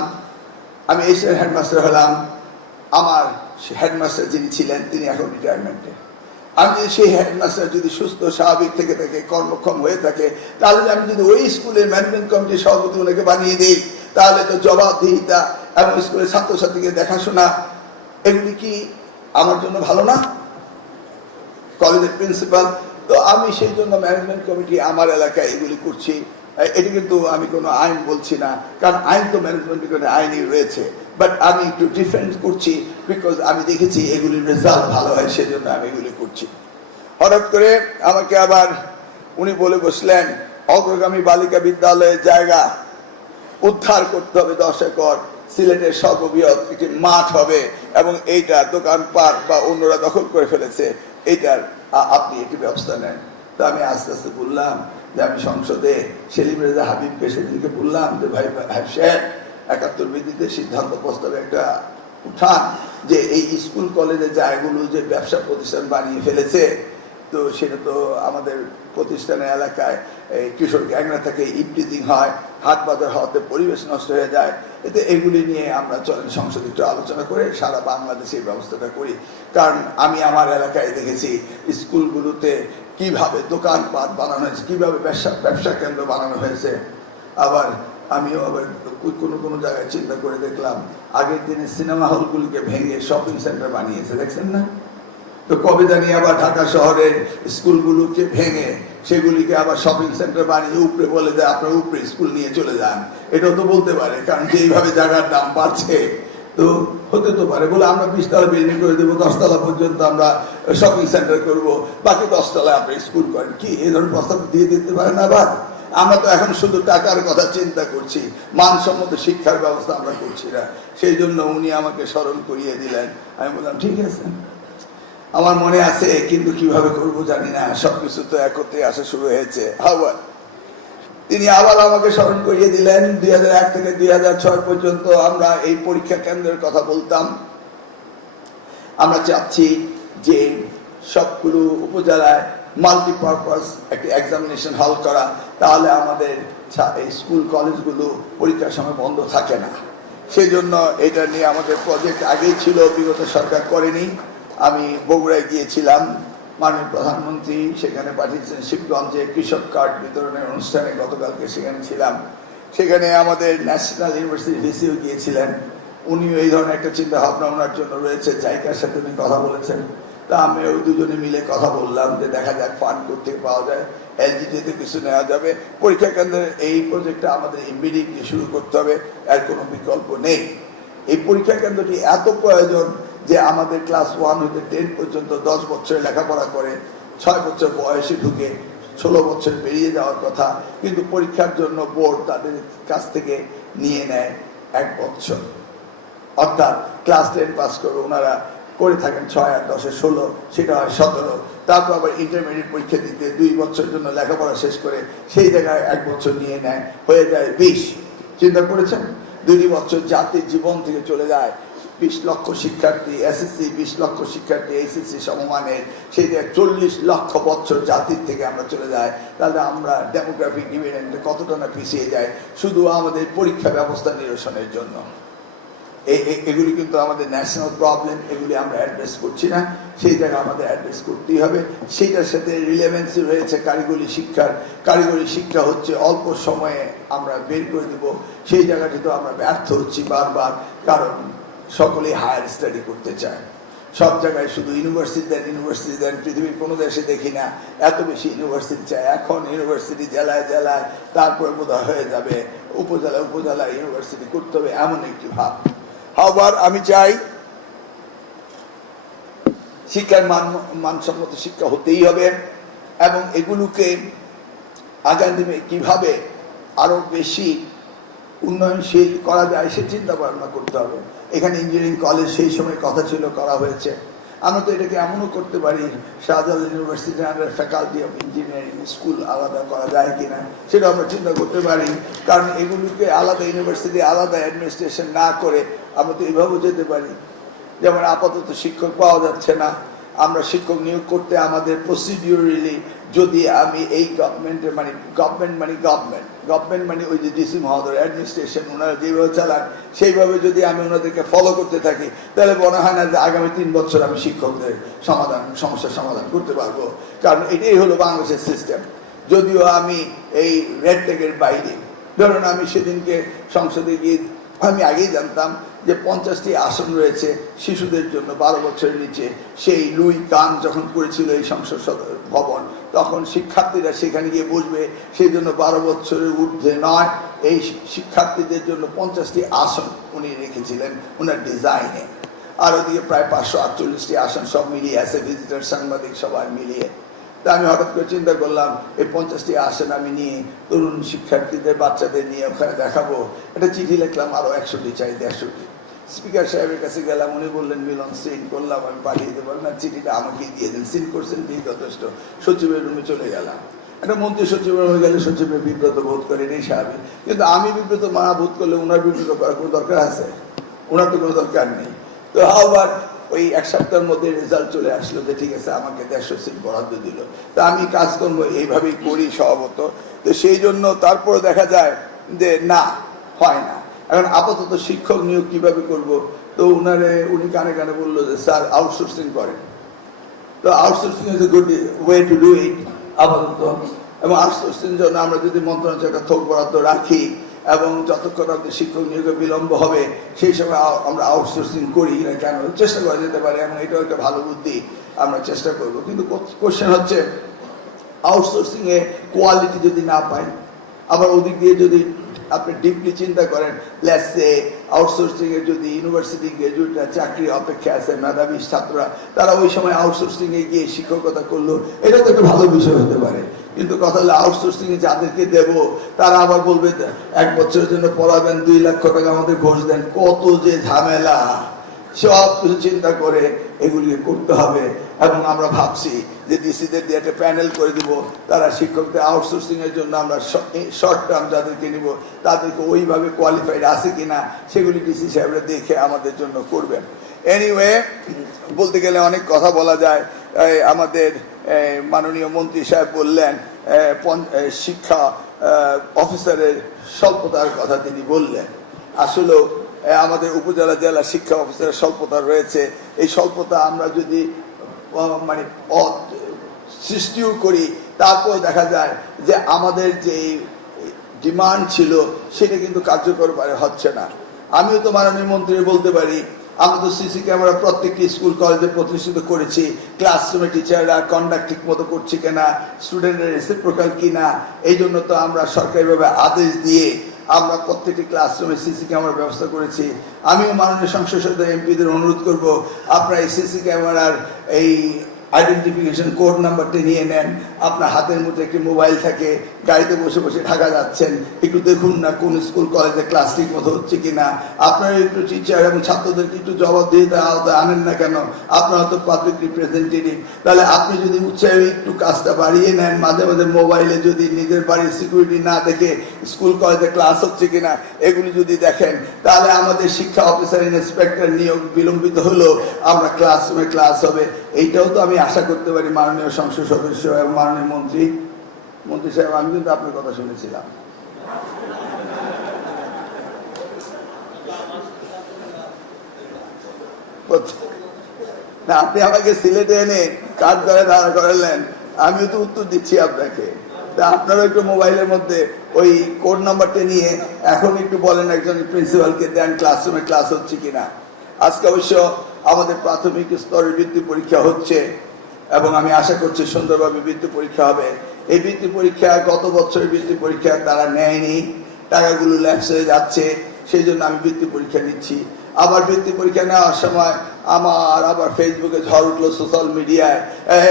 আমি এসে হেডমাস্টার হলাম। আমার হেডমাস্টার যিনি ছিলেন তিনি এখন রিটায়ারমেন্টে। আমি যদি সেই হেডমাস্টার যদি সুস্থ স্বাভাবিক থেকে থাকে, কর্মক্ষম হয়ে থাকে, তাহলে আমি যদি ওই স্কুলের ম্যানেজমেন্ট কমিটির সভাপতি ওনাকে বানিয়ে দিই, তাহলে তো জবাবদিহিতা এবং স্কুলের ছাত্রছাত্রীকে দেখাশোনা এগুলি কি আমার জন্য ভালো না? কলেজের প্রিন্সিপাল তো আমি সেই জন্য ম্যানেজমেন্ট কমিটি আমার এলাকায় এগুলি করছি। এটি কিন্তু আমি কোনো আইন বলছি না, কারণ আইন তো ম্যানেজমেন্ট আইনই রয়েছে, বাট আমি একটু ডিফেন্স করছি বিকজ আমি দেখেছি এগুলির রেজাল্ট ভালো হয়, সেজন্য আমি এগুলি করছি। হঠাৎ করে আমাকে আবার উনি বলে বসলেন, অগ্রগামী বালিকা বিদ্যালয়ের জায়গা উদ্ধার করতে হবে 10 একর, সিলেটের সর্ববৃহৎ একটি মাঠ হবে এবং এইটা দোকানপাট বা অন্যরা দখল করে ফেলেছে, এইটার আপনি একটি ব্যবস্থা নেন। তো আমি আস্তে আস্তে বললাম যে আমি সংসদে সেলিম রেজা হাবিবকে সেদিনকে বললাম যে ভাই সাহেব 71 ভিত্তিতে সিদ্ধান্ত প্রস্তাবে একটা উঠান যে এই স্কুল কলেজের জায়গাগুলো যে ব্যবসা প্রতিষ্ঠান বানিয়ে ফেলেছে, তো সেটা তো আমাদের প্রতিষ্ঠানের এলাকায় কিশোর গ্যাংরা থেকে ইভটিজিং হয়, হাট বাজার হওয়াতে পরিবেশ নষ্ট হয়ে যায়। এতে এগুলি নিয়ে আমরা চলেন সংসদে একটু আলোচনা করে সারা বাংলাদেশে এই ব্যবস্থাটা করি। কারণ আমি আমার এলাকায় দেখেছি স্কুলগুলোতে কিভাবে দোকানপাট বানানো হয়েছে, কিভাবে ব্যবসা কেন্দ্র বানানো হয়েছে। আবার আমিও আবার কোনো জায়গায় চিন্তা করে দেখলাম আগের দিনে সিনেমা হলগুলিকে ভেঙে শপিং সেন্টার বানিয়েছে, দেখছেন না? তো কবে জানি আবার ঢাকা শহরের স্কুলগুলোকে ভেঙে সেগুলিকে আবার শপিং সেন্টার বানিয়ে উপরে বলে যে আপনার উপরে স্কুল নিয়ে চলে যান। এটাও তো বলতে পারে, কারণ যেইভাবে জায়গার দাম বাড়ছে তো হতে তো পারে বলে আমরা 20 তলা বিল্ডিং করে দেবো, 10 তলা পর্যন্ত আমরা শপিং সেন্টার করবো, বাকি 10 তলায় আমরা স্কুল করেন। কি এই ধরনের প্রস্তাব দিয়ে দিতে পারেন? আবার আমরা তো এখন শুধু টাকার কথা চিন্তা করছি, মানসম্মত শিক্ষার ব্যবস্থা আমরা করছি না। সেই জন্য উনি আমাকে স্মরণ করিয়ে দিলেন। আমি বললাম ঠিক আছে, আমার মনে আছে, কিন্তু কিভাবে করবো জানি না, সবকিছু তো একত্রে আসা শুরু হয়েছে। আবার তিনি আবার আমাকে স্মরণ করিয়ে দিলেন 2001 থেকে 2006 পর্যন্ত আমরা এই পরীক্ষা কেন্দ্রের কথা বলতাম। আমরা চাচ্ছি যে সবগুলো উপজেলায় মাল্টিপারপাস একটি এক্সামিনেশন হল করা, তাহলে আমাদের এই স্কুল কলেজগুলো পরীক্ষার সময় বন্ধ থাকে না। সেই জন্য এটা নিয়ে আমাদের প্রজেক্ট আগেই ছিল, বিগত সরকার করেনি। আমি বগুড়ায় গিয়েছিলাম, মাননীয় প্রধানমন্ত্রী সেখানে পাঠিয়েছেন শিবগঞ্জে কৃষক কার্ড বিতরণের অনুষ্ঠানে, গতকালকে সেখানে ছিলাম। সেখানে আমাদের ন্যাশনাল ইউনিভার্সিটি ভিসিও গিয়েছিলেন, উনিও এই ধরনের একটা চিন্তা ভাবনা ওনার জন্য রয়েছে। জায়গার সাথে উনি কথা বলেছেন, তা আমিও দুজনে মিলে কথা বললাম যে দেখা যাক ফান্ড করতে পাওয়া যায়, এলজিটিতে কিছু নেওয়া যাবে। পরীক্ষা কেন্দ্রের এই প্রজেক্টটা আমাদের ইমিডিয়েটলি শুরু করতে হবে, এর কোনো বিকল্প নেই। এই পরীক্ষা কেন্দ্রটি এত প্রয়োজন যে আমাদের ক্লাস 1 হতে 10 পর্যন্ত 10 বছর লেখাপড়া করে 6 বছর বয়সে ঢুকে 16 বছর পেরিয়ে যাওয়ার কথা, কিন্তু পরীক্ষার জন্য বোর্ড তাদের কাছ থেকে নিয়ে নেয় 1 বছর। অর্থাৎ ক্লাস 10 পাস করে ওনারা করে থাকেন 6 আর 10 16, সেটা হয় 17। তারপর আবার ইন্টারমিডিয়েট পরীক্ষা দিতে 2 বছরের জন্য লেখাপড়া শেষ করে সেই জায়গায় 1 বছর নিয়ে নেয়, হয়ে যায় 20। চিন্তা করেছেন 2 বছর জাতির জীবন থেকে চলে যায়। 20 লক্ষ শিক্ষার্থী এসএসসি, 20 লক্ষ শিক্ষার্থী এইচএসসি সমমানের, সেই জায়গায় 40 লক্ষ বছর জাতির থেকে আমরা চলে যাই। তাহলে আমরা ডেমোগ্রাফিক ডিভিডেন্ডে কতটা না পিছিয়ে যায় শুধু আমাদের পরীক্ষা ব্যবস্থা নিরসনের জন্য। এগুলি কিন্তু আমাদের ন্যাশনাল প্রবলেম, এগুলি আমরা অ্যাড্রেস করছি না, সেই জায়গা আমাদের অ্যাড্রেস করতেই হবে। সেইটার সাথে রিলেভেন্সি রয়েছে কারিগরি শিক্ষার। কারিগরি শিক্ষা হচ্ছে অল্প সময়ে আমরা বের করে দেব, সেই জায়গাটি তো আমরা ব্যর্থ হচ্ছি বারবার, কারণ সকলেই হায়ার স্টাডি করতে চায়। সব জায়গায় শুধু ইউনিভার্সিটি দেন, পৃথিবীর কোনো দেশে দেখি না এত বেশি ইউনিভার্সিটি চায়। এখন ইউনিভার্সিটি জেলায় জেলায়, তারপর বোধহয় হয়ে যাবে উপজেলায় ইউনিভার্সিটি করতে হবে, এমন একটি ভাব। আবার আমি চাই শিক্ষার মানসম্মত শিক্ষা হতেই হবে, এবং এগুলোকে আগামী দিনে কিভাবে আরো বেশি উন্নয়নশীল করা যায় সে চিন্তা ভাবনা করতে হবে। এখানে ইঞ্জিনিয়ারিং কলেজ সেই সময় কথা ছিল, করা হয়েছে। আমরা তো এটাকে এমনও করতে পারি, Shahjalal university under faculty of engineering school আলাদা করা যায় কিনা সেটা আমরা চিন্তা করতে পারি। কারণ এগুলোকে আলাদা ইউনিভার্সিটি, আলাদা অ্যাডমিনিস্ট্রেশন না করে আমরা তো এইভাবেও যেতে পারি। যেমন আপাতত শিক্ষক পাওয়া যাচ্ছে না, আমরা শিক্ষক নিয়োগ করতে আমাদের প্রসিডিউরালি যদি আমি এই গভর্নমেন্ট মানে ওই যে ডিসি মহোদয় অ্যাডমিনিস্ট্রেশন ওনারা যেভাবে চালান সেইভাবে যদি আমি ওনাদেরকে ফলো করতে থাকি, তাহলে মনে হয় না যে আগামী 3 বছর আমি শিক্ষকদের সমস্যার সমাধান করতে পারবো। কারণ এটাই হলো বাংলাদেশের সিস্টেম। যদিও আমি এই রেড ট্যাগের বাইরে, ধরুন আমি সেদিনকে সংসদে গিয়ে আমি আগেই জানতাম যে 50টি আসন রয়েছে শিশুদের জন্য 12 বছরের নিচে। সেই লুই কান যখন করেছিল এই সংসদ ভবন, তখন শিক্ষার্থীরা সেখানে গিয়ে বসবে, সেই জন্য 12 বছরের ঊর্ধ্বে নয়, এই শিক্ষার্থীদের জন্য 50টি আসন উনি রেখেছিলেন ওনার ডিজাইনে। আর ওদিকে প্রায় 548টি আসন সব মিলিয়ে আছে, ভিজিটার, সাংবাদিক সবাই মিলিয়ে। তা আমি হঠাৎ করে চিন্তা করলাম এই 50টি আসন আমি নিয়ে তরুণ শিক্ষার্থীদের, বাচ্চাদের নিয়ে ওখানে দেখাবো। একটা চিঠি লিখলাম, আরো 100টি চাই, 150টি। স্পিকার সাহেবের কাছে গেলাম, উনি বললেন মিলন সিন করলাম, আমি পাঠিয়ে দিতে পারলাম না, চিঠিটা আমাকেই দিয়ে দেন, সিন করছেন দিয়ে যথেষ্ট। সচিবের রুমে চলে গেলাম। একটা মন্ত্রী সচিবের রুমে গেলে সচিবের বিব্রত বোধ করেন, এই স্বাভাবিক। কিন্তু আমি বিব্রত বোধ করলে ওনার বিব্রত করার কোনো দরকার আছে? ওনার তো কোনো দরকার নেই। তো আবার ওই 1 সপ্তাহের মধ্যে রেজাল্ট চলে আসলো যে ঠিক আছে, আমাকে 150 সিট বরাদ্দ দিল। তা আমি কাজকর্ম এইভাবেই করি স্বভাবত। তো সেই জন্য তারপর দেখা যায় যে না, হয় না। এখন আপাতত শিক্ষক নিয়োগ কিভাবে করব? তো উনি কানে কানে বললো যে স্যার আউটসোর্সিং করেন। তো outsourcing is a good way to do it আপাতত। এবং আউটসোর্সিং জন্য আমরা যদি মন্ত্রণালয় থোক বরাদ্দ রাখি এবং যতক্ষণ আপনি শিক্ষক নিয়োগে বিলম্ব হবে সেই সময় আমরা আউটসোর্সিং করি না কেন, চেষ্টা করা যেতে পারে, এবং এটাও একটা ভালো বুদ্ধি, আমরা চেষ্টা করব। কিন্তু কোশ্চেন হচ্ছে আউটসোর্সিং এ কোয়ালিটি যদি না পাই, আবার ওদিক দিয়ে যদি আপনি ডিপলি চিন্তা করেন, লেটস সে আউটসোর্সিং এ যদি ইউনিভার্সিটি গ্রাজুয়েটরা চাকরি অপেক্ষা আছে, মেধাবী ছাত্ররা, তারা ওই সময় আউটসোর্সিং এ গিয়ে শিক্ষকতা করলো, এটা তো একটা ভালো বিষয় হতে পারে। কিন্তু কথা হলো আউটসোর্সিং এ যাদেরকে দেব তারা আবার বলবে 1 বছরের জন্য পড়াবেন, 2 লক্ষ টাকা আমাদের ঘোষ দেন, কত যে ঝামেলা। সব কিছু চিন্তা করে এগুলিকে করতে হবে। এবং আমরা ভাবছি যে ডিসিদের দিয়ে একটা প্যানেল করে দিব, তারা শিক্ষকদের আউটসোর্সিং এর জন্য আমরা শর্ট টার্ম যাদেরকে নিব তাদেরকে ওইভাবে কোয়ালিফাইড আছে কিনা সেগুলি ডিসি সাহেবরা দেখে আমাদের জন্য করবেন। এনিওয়ে, বলতে গেলে অনেক কথা বলা যায়। আমাদের মাননীয় মন্ত্রী সাহেব বললেন শিক্ষা অফিসারের স্বল্পতার কথা তিনি বললেন। আসলে আমাদের উপজেলা জেলা শিক্ষা অফিসারের স্বল্পতা রয়েছে। এই স্বল্পতা আমরা যদি মানে সৃষ্টিও করি, তারপর দেখা যায় যে আমাদের যে ডিমান্ড ছিল সেটা কিন্তু কার্যকর হচ্ছে না। আমিও তো মাননীয় মন্ত্রী বলতে পারি, আমরা তো সিসি ক্যামেরা প্রত্যেকটি স্কুল কলেজে প্রতিষ্ঠিত করেছি, ক্লাসরুমে টিচাররা কন্ডাক্ট ঠিক মতো করছে কিনা, স্টুডেন্টের রেসিপ্রোকাল কিনা, এই জন্য তো আমরা সরকারিভাবে আদেশ দিয়ে আমরা প্রত্যেকটি ক্লাসরুমে সিসি ক্যামেরার ব্যবস্থা করেছি। আমিও মাননীয় সংসদ সদস্য এমপিদের অনুরোধ করব, আপনারা এই সিসি ক্যামেরার এই আইডেন্টিফিকেশন কোড নাম্বারটি নিয়ে নেন। আপনার হাতের মধ্যে একটি মোবাইল থাকে, গাড়িতে বসে বসে ঢাকা যাচ্ছেন, একটু দেখুন না কোন স্কুল কলেজে ক্লাস ঠিক মতো হচ্ছে কিনা। আপনারা একটু টিচার এবং ছাত্রদেরকে একটু জবাবদিহিতা আনেন না কেন? আপনারা তো পাবলিক রিপ্রেজেন্টেটিভ। তাহলে আপনি যদি উৎসাহে একটু কাজটা বাড়িয়ে নেন, মাঝে মাঝে মোবাইলে যদি নিজের বাড়ির সিকিউরিটি না দেখে স্কুল কলেজে ক্লাস হচ্ছে কিনা এগুলি যদি দেখেন, তাহলে আমাদের শিক্ষা অফিসার ইন্সপেক্টর নিয়োগ বিলম্বিত হলেও আমরা ক্লাসরুমে ক্লাস হবে। এইটাও তো আমি আশা করতে পারি মাননীয় সংসদ সদস্য এবং মাননীয় মন্ত্রী সাহেব, আমি কিন্তু আপনার কথা শুনেছিলাম। না, আপনি আমাকে সিলেটে এনে কাজ করে দাঁড়া করালেন, আমিও তো উত্তর দিচ্ছি আপনাকে। তা আপনারা একটু মোবাইলের মধ্যে ওই কোড নাম্বারটা নিয়ে এখন একটু বলেন একজন প্রিন্সিপালকে দেন ক্লাসরুমে ক্লাস হচ্ছে কিনা। আজকে অবশ্য আমাদের প্রাথমিক স্তরের বৃত্তি পরীক্ষা হচ্ছে এবং আমি আশা করছি সুন্দরভাবে বৃত্তি পরীক্ষা হবে। এই বৃত্তি পরীক্ষা গত বছরের বৃত্তি পরীক্ষা তারা নেয়নি, টাকাগুলো ল্যাপস হয়ে যাচ্ছে, সেই জন্য আমি বৃত্তি পরীক্ষা নিচ্ছি। আবার বৃত্তি পরীক্ষা নেওয়ার সময় আমার আবার ফেসবুকে ঝড় উঠলো, সোশ্যাল মিডিয়ায়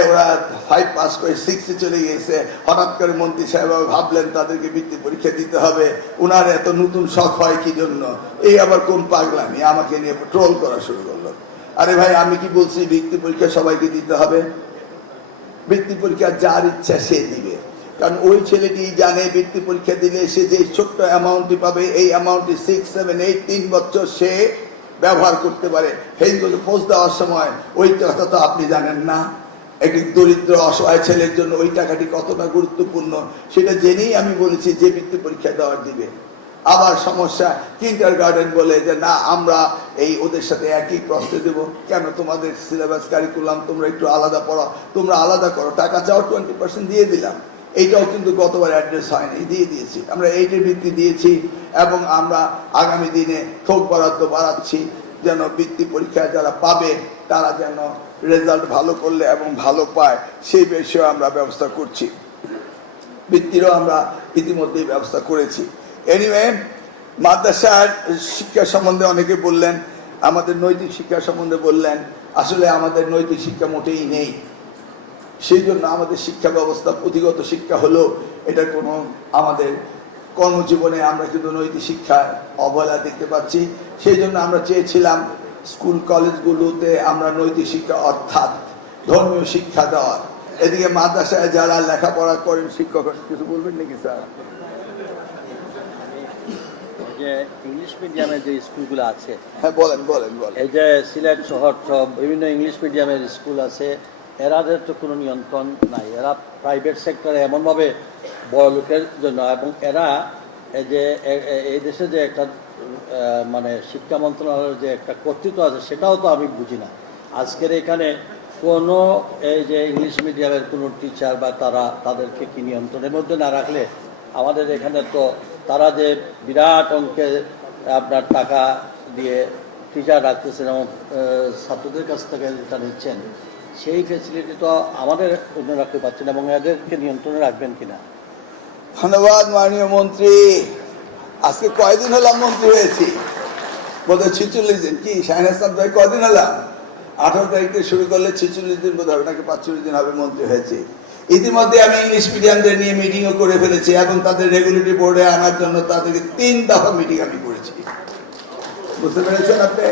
ওরা 5 পাস করে 6 চলে গেছে। হঠাৎ করে মন্ত্রী সাহেব ভাবলেন তাদেরকে বৃত্তি পরীক্ষা দিতে হবে, উনার এত নতুন শখ হয় কি জন্য, এই আবার কোন পাগলামি, আমাকে নিয়ে ট্রোল করা শুরু করলো। আরে ভাই, আমি কি বলছি বৃত্তি পরীক্ষা সবাইকে দিতে হবে? বৃত্তি পরীক্ষা যার ইচ্ছা সে দিবে, কারণ ওই ছেলেটি জানে বৃত্তি পরীক্ষা দিলে সে যে ছোট্ট অ্যামাউন্টটি পাবে, এই অ্যামাউন্টটি 6, 7, 8 3 বছর সে ব্যবহার করতে পারে। ফেসবুকে পোস্ট দেওয়ার সময় ওই কথা তো আপনি জানেন না, একটি দরিদ্র অসহায় ছেলের জন্য ওই টাকাটি কতটা গুরুত্বপূর্ণ সেটা জেনেই আমি বলেছি যে বৃত্তি পরীক্ষা দেওয়ার দিবে। আবার সমস্যা কিন্ডার গার্ডেন বলে যে না, আমরা এই ওদের সাথে একই প্রশ্ন দেবো। কেন? তোমাদের সিলেবাস কারিকুলাম তোমরা একটু আলাদা পড়ো, তোমরা আলাদা করো, টাকা চাও 20% দিয়ে দিলাম। এইটাও কিন্তু গতবার অ্যাড্রেস হয়নি, দিয়ে দিয়েছি আমরা, এইটার বৃত্তি দিয়েছি এবং আমরা আগামী দিনে থোক বরাদ্দ বাড়াচ্ছি যেন বৃত্তি পরীক্ষায় যারা পাবে তারা যেন রেজাল্ট ভালো করলে এবং ভালো পায় সেই বিষয়ে আমরা ব্যবস্থা করছি। বৃত্তিরও আমরা ইতিমধ্যেই ব্যবস্থা করেছি। এনিওয়ে, মাদ্রাসার শিক্ষা সম্বন্ধে অনেকে বললেন, আমাদের নৈতিক শিক্ষা সম্বন্ধে বললেন। আসলে আমাদের নৈতিক শিক্ষা মোটেই নেই, সেই জন্য আমাদের শিক্ষা ব্যবস্থা পুঁথিগত শিক্ষা হলো, এটা কোনো আমাদের কর্মজীবনে আমরা কিন্তু নৈতিক শিক্ষার অবহেলা দেখতে পাচ্ছি। সেই জন্য আমরা চেয়েছিলাম স্কুল কলেজগুলোতে আমরা নৈতিক শিক্ষা অর্থাৎ ধর্মীয় শিক্ষা দেওয়ার। এদিকে মাদ্রাসায় যারা লেখাপড়া করেন শিক্ষক, কিছু বলবেন নাকি স্যার? যে ইংলিশ মিডিয়ামের যে স্কুলগুলো আছে, হ্যাঁ বলেন বলেন বলেন। এই যে সিলেট শহর সব বিভিন্ন ইংলিশ মিডিয়ামের স্কুল আছে, এরাদের তো কোনো নিয়ন্ত্রণ নাই। এরা প্রাইভেট সেক্টরে এমনভাবে বড় লোকের জন্য, এবং এরা এই যে এই দেশে যে একটা মানে শিক্ষা মন্ত্রণালয়ের যে একটা কর্তৃত্ব আছে সেটাও তো আমি বুঝি না। আজকের এখানে কোনো এই যে ইংলিশ মিডিয়ামের কোনো টিচার বা তাদেরকে কি নিয়ন্ত্রণের মধ্যে না রাখলে আমাদের এখানে তো তারা যে বিরাট অঙ্কের আপনার টাকা দিয়ে টিচার রাখতেছেন এবং ছাত্রদের কাছ থেকে যেটা নিচ্ছেন, সেই ফেসিলিটি তো আমাদের অন্য রাখতে পারছেন, এবং এদেরকে নিয়ন্ত্রণে রাখবেন কিনা? ধন্যবাদ মাননীয় মন্ত্রী। আজকে কয়দিন হলাম মন্ত্রী হয়েছি? বোধহয় 46 দিন। কি শাহিন ভাই, কয়দিন হলাম? 18 তারিখ থেকে শুরু করলে 46 দিন বোধ হবে, নাকি 45 দিন হবে মন্ত্রী হয়েছে। ইতিমধ্যে আমি ইংলিশ মিডিয়ামদের নিয়ে মিটিংও করে ফেলেছি এবং তাদের রেগুলেটরি বোর্ডে আনার জন্য তাদেরকে 3 দফা মিটিং আমি করেছি। বুঝতে পেরেছেন আপনি?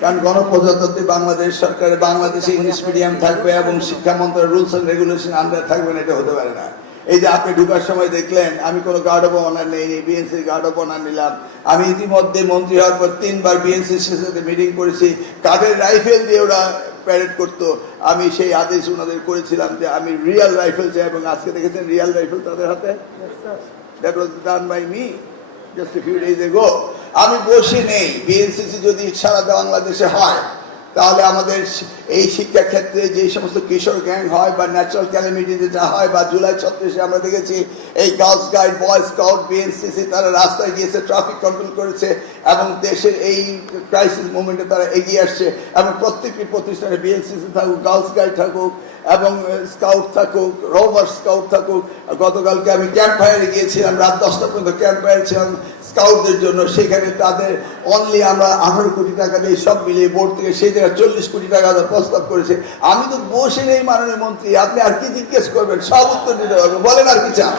কারণ গণপ্রজাতন্ত্রী বাংলাদেশ সরকারে বাংলাদেশে ইংলিশ মিডিয়াম থাকবে এবং শিক্ষা মন্ত্রণালয়ের রুলস এন্ড রেগুলেশন আন্ডার থাকবে না, এটা হতে পারে না। এই যে আপনি ঢুকার সময় দেখলেন আমি কোনো গার্ড অফ অনার নেইনি, বিএনসির গার্ড অফ অনার নিলাম। আমি ইতিমধ্যে মন্ত্রী হওয়ার পর 3 বার বিএনসির সাথে মিটিং করেছি। কাঠের রাইফেল দিয়ে ওরা প্যারেড করতো, আমি সেই আদেশ ওনাদের করেছিলাম যে আমি রিয়েল রাইফেল চাই, এবং আজকে দেখেছেন রিয়েল রাইফেল তাদের হাতে। That was done by me just a few days ago. আমি বসে নেই। বিএনসিসি যদি সারা বাংলাদেশে হয় তাহলে আমাদের এই শিক্ষা ক্ষেত্রে যে সমস্ত কিশোর গ্যাং হয় বা ন্যাচারাল ক্যালামিটি যেটা হয় বা জুলাই 36-এ আমরা দেখেছি এই গার্লস গাইড, বয় স্কাউট, বিএনসিসি তারা রাস্তায় গিয়েছে, ট্রাফিক কন্ট্রোল করেছে এবং দেশের এই ক্রাইসিস মুভমেন্টে তারা এগিয়ে আসছে। এবং প্রত্যেকটি প্রতিষ্ঠানে বিএনসিসি থাকুক, গার্লস গাইড থাকুক এবং স্কাউট থাকুক, রোভার স্কাউট থাকুক। গতকালকে আমি ক্যাম্প ফায়ারে গিয়েছিলাম, রাত 10টা পর্যন্ত ক্যাম্প ফায়ার ছিলাম স্কাউটদের জন্য। সেখানে তাদের অনলি আমরা 18 কোটি টাকা দিয়ে সব মিলিয়ে বোর্ড থেকে সেই জায়গায় 40 কোটি টাকা প্রস্তাব করেছে। আমি তো বসে নেই মাননীয় মন্ত্রী, আপনি আর কি জিজ্ঞেস করবেন? সব উত্তর দিতে পারবেন, বলেন আর কি চান?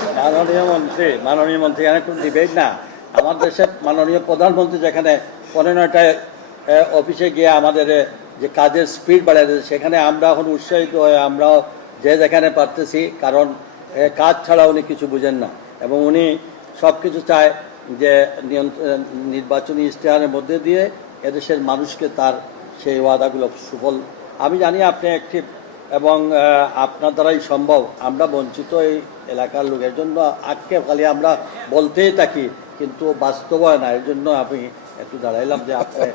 মাননীয় মন্ত্রী এখানে কোন ডিবেট না। আমার দেশের মাননীয় প্রধানমন্ত্রী যেখানে 15টায় অফিসে গিয়ে আমাদের যে কাজের স্পিড বাড়িয়ে দিয়েছে, সেখানে আমরা এখন উৎসাহিত হয়ে আমরাও যে যেখানে পারতেছি, কারণ কাজ ছাড়া উনি কিছু বুঝেন না এবং উনি সব কিছু চায় যে নির্বাচনী ইশতেহারের মধ্যে দিয়ে এদেশের মানুষকে তার সেই ওয়াদাগুলো সুফল। আমি জানি আপনি অ্যাক্টিভ এবং আপনার দ্বারাই সম্ভব। আমরা বঞ্চিত এই এলাকার লোকের জন্য আজকে খালি আমরা বলতেই থাকি, কিন্তু বাস্তবায়ন না। এর জন্য আমি একটু দাঁড়াইলাম যে আপনি